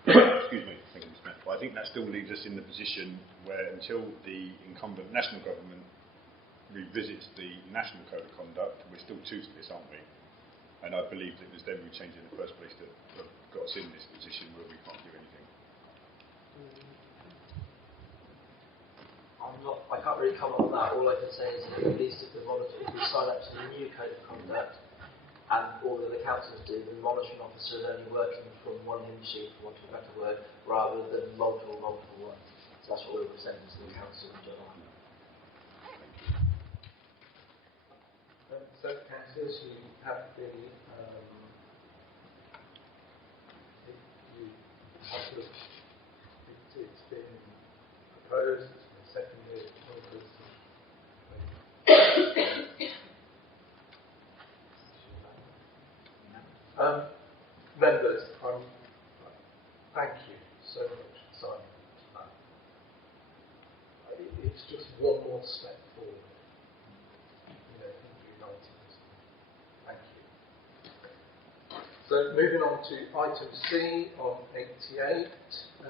Excuse me, thank you, Mr. Mayor. Well, I think that still leaves us in the position where until the incumbent national government revisits the national code of conduct, we're still to this, aren't we? And I believe that it was them who changed it in the first place that got us in this position where we can't do anything. I can't really comment on that. All I can say is that at least if we sign up to the new code of conduct and all that the councils do, the monitoring officer is only working from one hymn sheet, for want of a better word, rather than multiple ones. So that's what we're presenting to the council in July. So, councillors, you have the it's been proposed, it's been seconded, members, thank you so much for signing that. It's just one more step forward. Thank you. So moving on to item C on 88,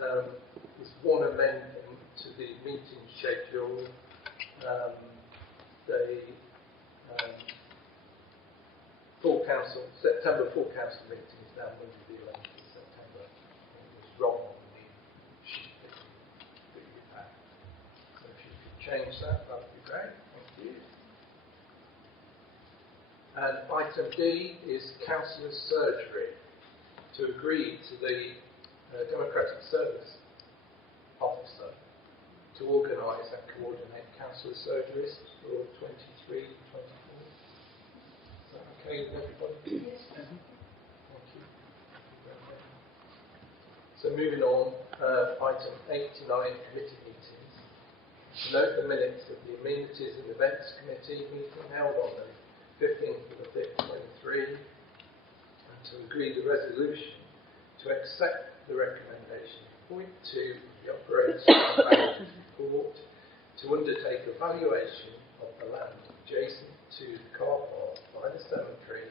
there's one amendment to the meeting schedule. September full council meeting is now Monday the 11th of September. It was wrong on the sheet that you had. So if you could change that, that would be great. Thank you. And item D is councillor's surgery, to agree to the Democratic Service Officer to organise and coordinate councillor surgeries for 23 and 24. Is that okay with everybody? Yes. Thank you. So moving on, item 89, committee meetings. Note the minutes of the Amenities and Events Committee meeting held on the 15th of the 5th, 23, and to agree the resolution to accept the recommendation point 2 of the Operations and Management Report to undertake a valuation of the land adjacent to the car park by the cemetery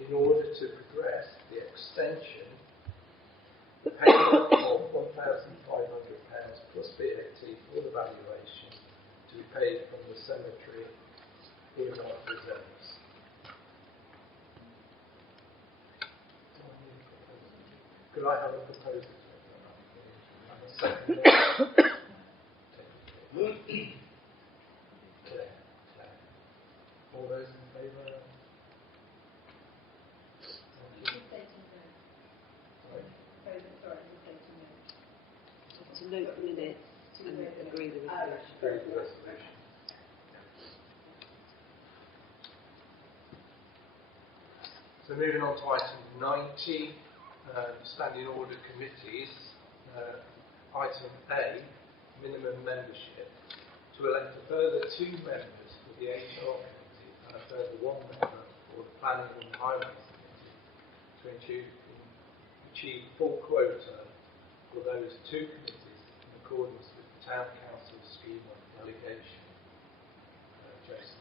in order to progress the extension, the payment of £1,500 plus VAT for the valuation to be paid from the cemetery earmark reserves. Could I have a proposal? And a second. Claire. All those in favour? To note the minutes and agree the resolution. So moving on to item 90, standing order committees. Item A, minimum membership, to elect a further 2 members for the HR committee and a further 1 member for the planning and highways committee to achieve full quota for those 2 committees in accordance with the Town Council scheme of delegation. Jason.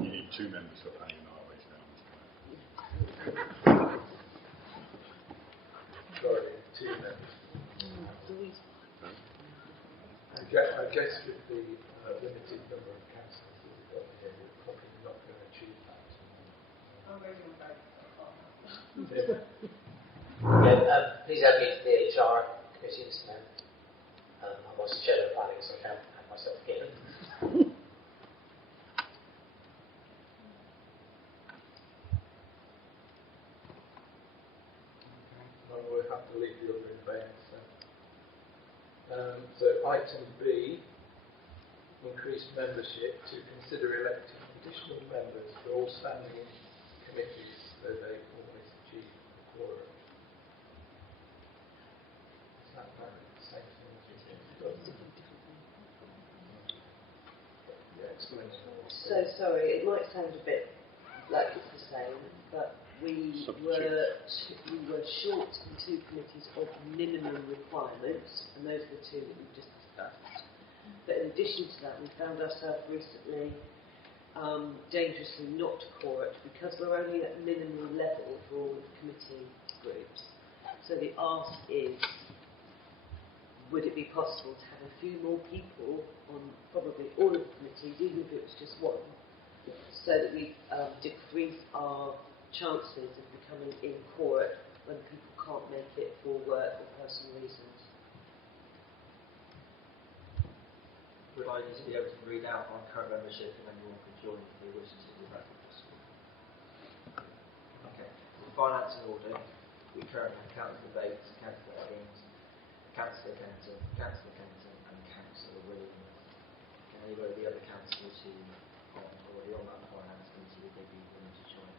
You need 2 members for planning and highways now. Sorry, 2 members. I guess with the limited number of councillors that we've got here, we're probably not going to Please add me to the HR committee this time. I'm also chair of planning, so I can't have myself again. Well, we'll have to leave the other in abeyance. So item B, increased membership to consider electing additional members for all standing committees so they always achieve the quorum. Is that the same thing as you did? Yeah, explain. So sorry, it might sound a bit like it's the same, but we were short in two committees of minimum requirements, and those are the two that we've just discussed. But in addition to that, we found ourselves recently dangerously not quorate because we're only at minimum level for all of the committee groups. So the ask is, would it be possible to have a few more people on probably all of the committees, even if it was just one, so that we decrease our chances of becoming inquorate when people can't make it for work or personal reasons? Would I need to be able to read out our current membership and anyone could join if they wish to? Is that possible? Okay. For finance and audit, we currently have Councillor Bates, Councillor Evans, Councillor Kenton, and Councillor Williams. Can anybody of the other councillors who are already on that finance committee, would they be willing to join?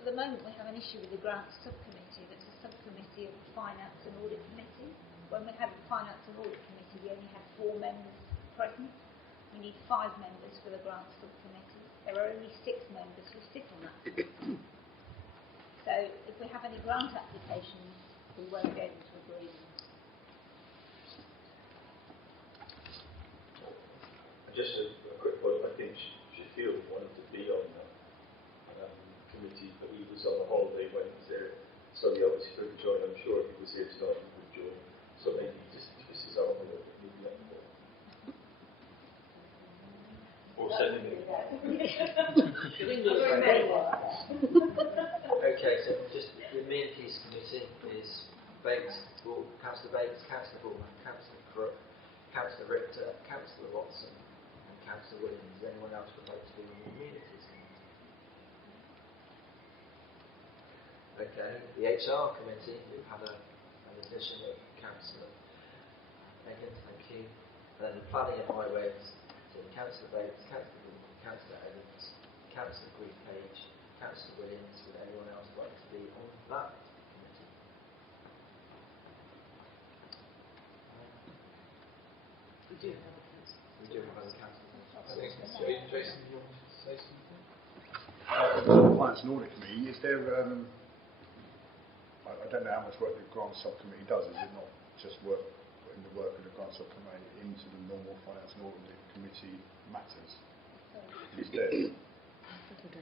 At the moment we have an issue with the grants subcommittee that's a subcommittee of the finance and audit committee. When we had the finance and audit committee we only had 4 members present. We need 5 members for the grants subcommittee. There are only 6 members who sit on that committee. So if we have any grant applications we won't be able to agree them. Just a quick point, I think Sheffield wanted to be on that committee, but he was on a holiday when he was there, so he obviously couldn't join. I'm sure if he was here tonight he would join. So maybe he just twists his arm a little bit, maybe let him go. Or send him in. Okay, so just the amenities committee is Bates, Councillor Bates, Councillor Bullman, Councillor Crook, Councillor Richter, Councillor Watson, and Councillor Williams. Is anyone else would like to be on the amenities committee? Okay, the HR committee, we've had an addition of Councillor Egan, thank you. And then the planning and highways, so Councillor Bates, Councillor Bullman, Councillor Evans, Councillor Grief-Page, Councillor Williams. Would anyone else like to be on that committee? We do have a council. We do have other councillors. I think Jason, do you want to say something? Finance and Audit Committee, is there, I don't know how much work the Grant Subcommittee does. Is it not just putting the work of the Grant Subcommittee into the normal Finance and Audit Committee matters? Instead,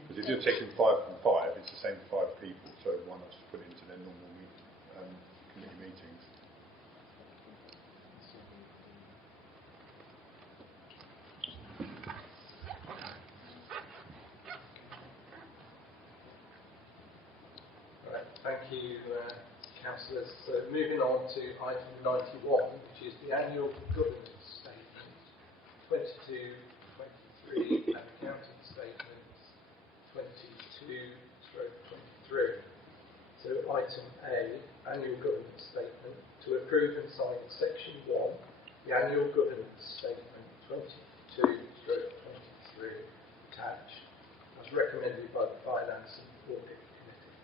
because if you're taking 5 from 5, it's the same 5 people, so why not just put it into their normal committee meetings? Right, thank you, councillors. So moving on to item 91, which is the annual governance statement 22-23 and accounting statements 22/23. So item A, annual governance statement, to approve and sign section 1, the annual governance statement 22/23 attached, as recommended by the Finance and Audit Committee.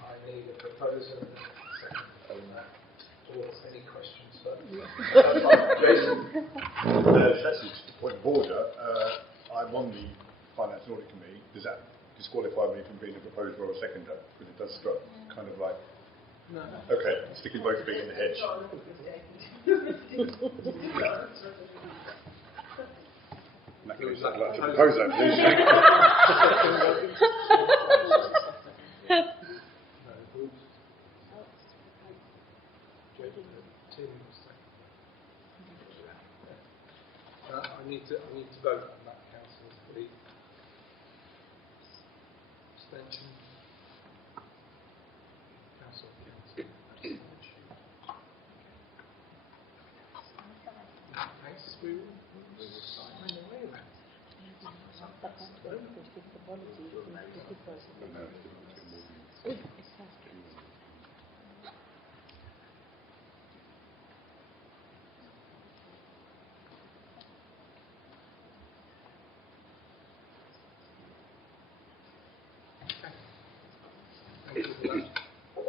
I need a proposer and a second on that. Or any questions first? Jason? That's just a point of order. I'm on the Finance and Audit Committee. Does that disqualify me from being a proposer or a seconder? Because it does struck kind of like... No. Okay, sticking both feet in the hedge. In that case, I'd like to propose that, please. Abstention? Councillor Thanks. We will sign away then.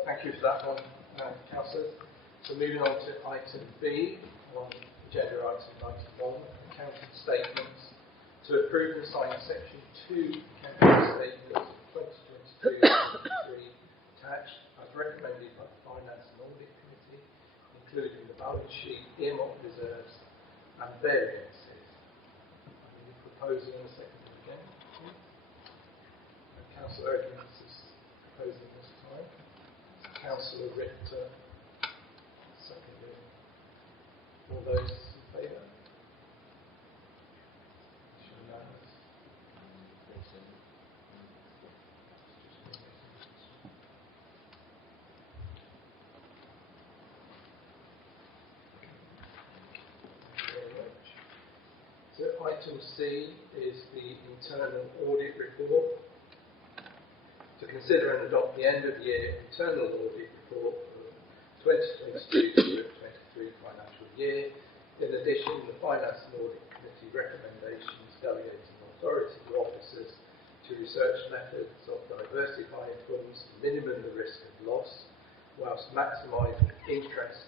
Thank you for that one, Councillor. So moving on to item B, on agenda item 91, accounting statements. To approve and sign section 2 accounting statements of 2022-2023 attached as recommended by the Finance and Audit Committee, including the balance sheet, earmark reserves and variances. Are you proposing and seconding again? Councillor Edmonds is proposing this time. Councillor Richter seconding. All those in favour? So item C is the internal audit report. To consider and adopt the end of year internal audit report for 2022-2023 financial year. In addition, the Finance and Audit Committee recommendations delegating authority to officers to research methods of diversifying funds to minimum the risk of loss, whilst maximising interest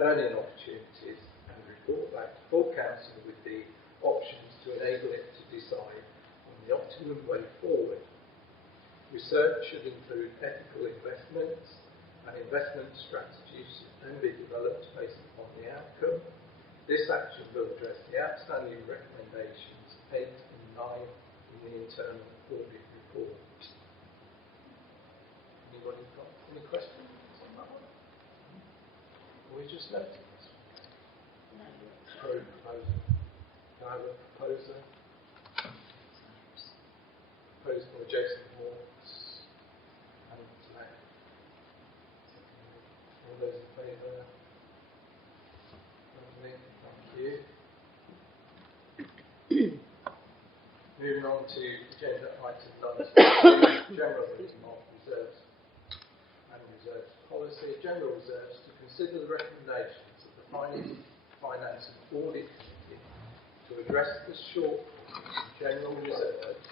earning opportunities, and report back to full council with the options to enable it to decide on the optimum way forward. Research should include ethical investments, and investment strategies should then be developed based upon the outcome. This action will address the outstanding recommendations 8 and 9 in the internal audit report. Anybody got any questions on that one? Or we just noted this one? Proposal. Can I have a proposer? Proposed by Jason Hawks and Black. All those in favour? Lovely, thank you. Moving on to agenda item 92, general reserves and reserves policy. General reserves to consider the recommendations of the Finance and Audit Committee to address the shortfall in general reserves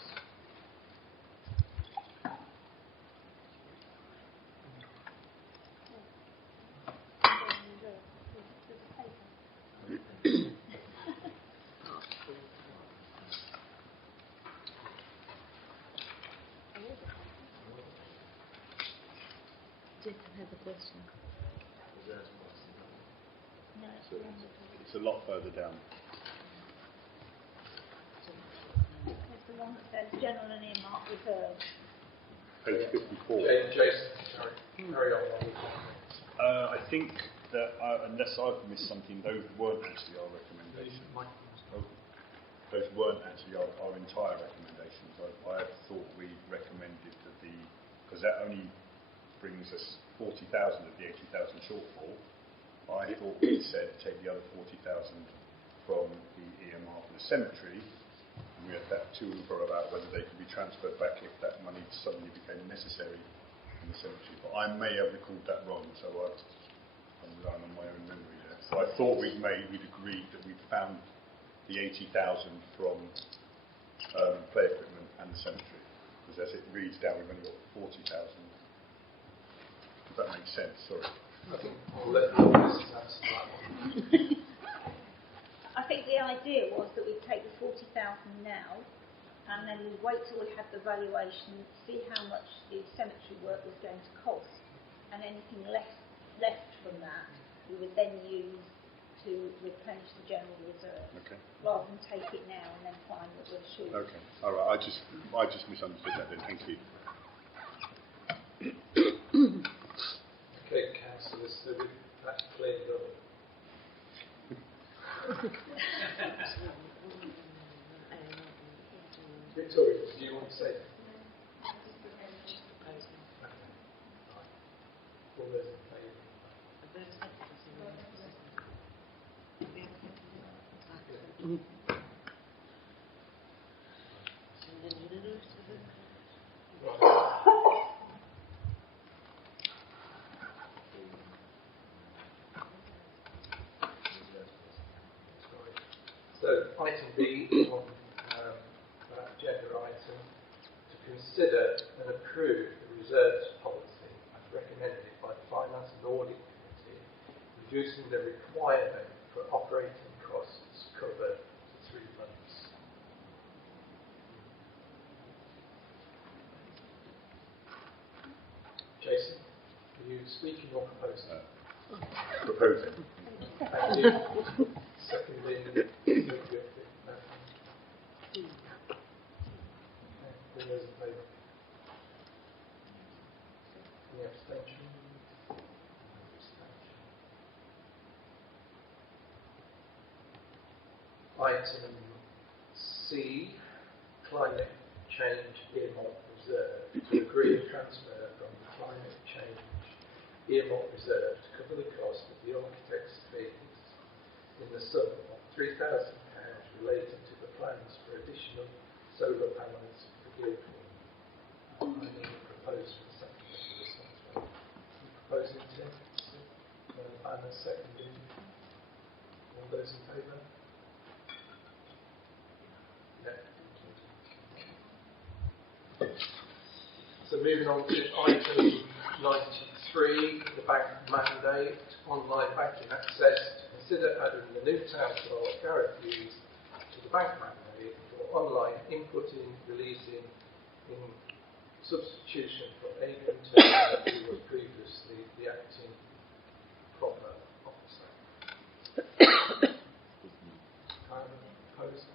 It's a lot further down. It's the one that says general and earmark reserves. Page 54. Jason, carry on. I think that, unless I've missed something, those weren't actually our recommendations. Those weren't actually our entire recommendations. I thought we recommended that because that only brings us 40,000 of the 80,000 shortfall. I thought we said take the other 40,000 from the EMR for the cemetery, and we had that to and fro about whether they could be transferred back if that money suddenly became necessary in the cemetery. But I may have recalled that wrong, so I'm relying on my own memory there. So I thought we'd agreed that we'd found the 80,000 from play equipment and the cemetery, because as it reads down, we've only got 40,000. If that makes sense, sorry. I think I'll let the answer that one. I think the idea was that we'd take the 40,000 now, and then we'd wait till we had the valuation, see how much the cemetery work was going to cost, and anything left from that, we would then use to replenish the general reserve, rather than take it now and then find that we're short. Okay, all right. I just misunderstood that then. Thank you. Okay, councillors, so that's cleared up. Victoria, do you want to say? item B on that agenda item to consider and approve the reserves policy as recommended by the Finance and Audit Committee, reducing the requirement for operating costs covered to 3 months. Jason, are you speaking or proposing? Proposing. Thank you. Seconding. No. All those in favour? Any abstentions? No abstention. Item C, climate change earmark reserve, to agree a transfer from the climate change earmark reserve to cover the cost of the architect's fees in the sum of £3,000 relating to the plans for additional solar panels for Guildhall. I need a proposal for the second for this one as well. Proposing Tim? And a seconding. All those in favour? Yeah. So moving on to item 93, the bank mandate, online banking access, to consider adding the new town style guarantees to the bank mandate for online inputting, releasing in substitution for Adrian Turner, who was previously the acting proper officer. Proposal?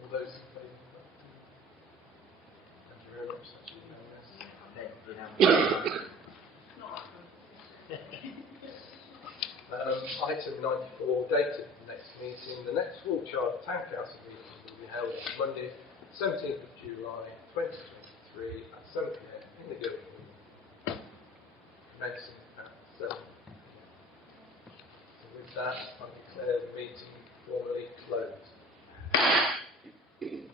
All those in favour? Thank you very much. That's unanimous. Item 94, dated the next meeting. The next full Chard Town Council meeting will be held on Monday, 17th of July 2023 at 7 p.m. in the Guildhall, commencing at 7 p.m. So with that, I declare the meeting formally closed. Thank you.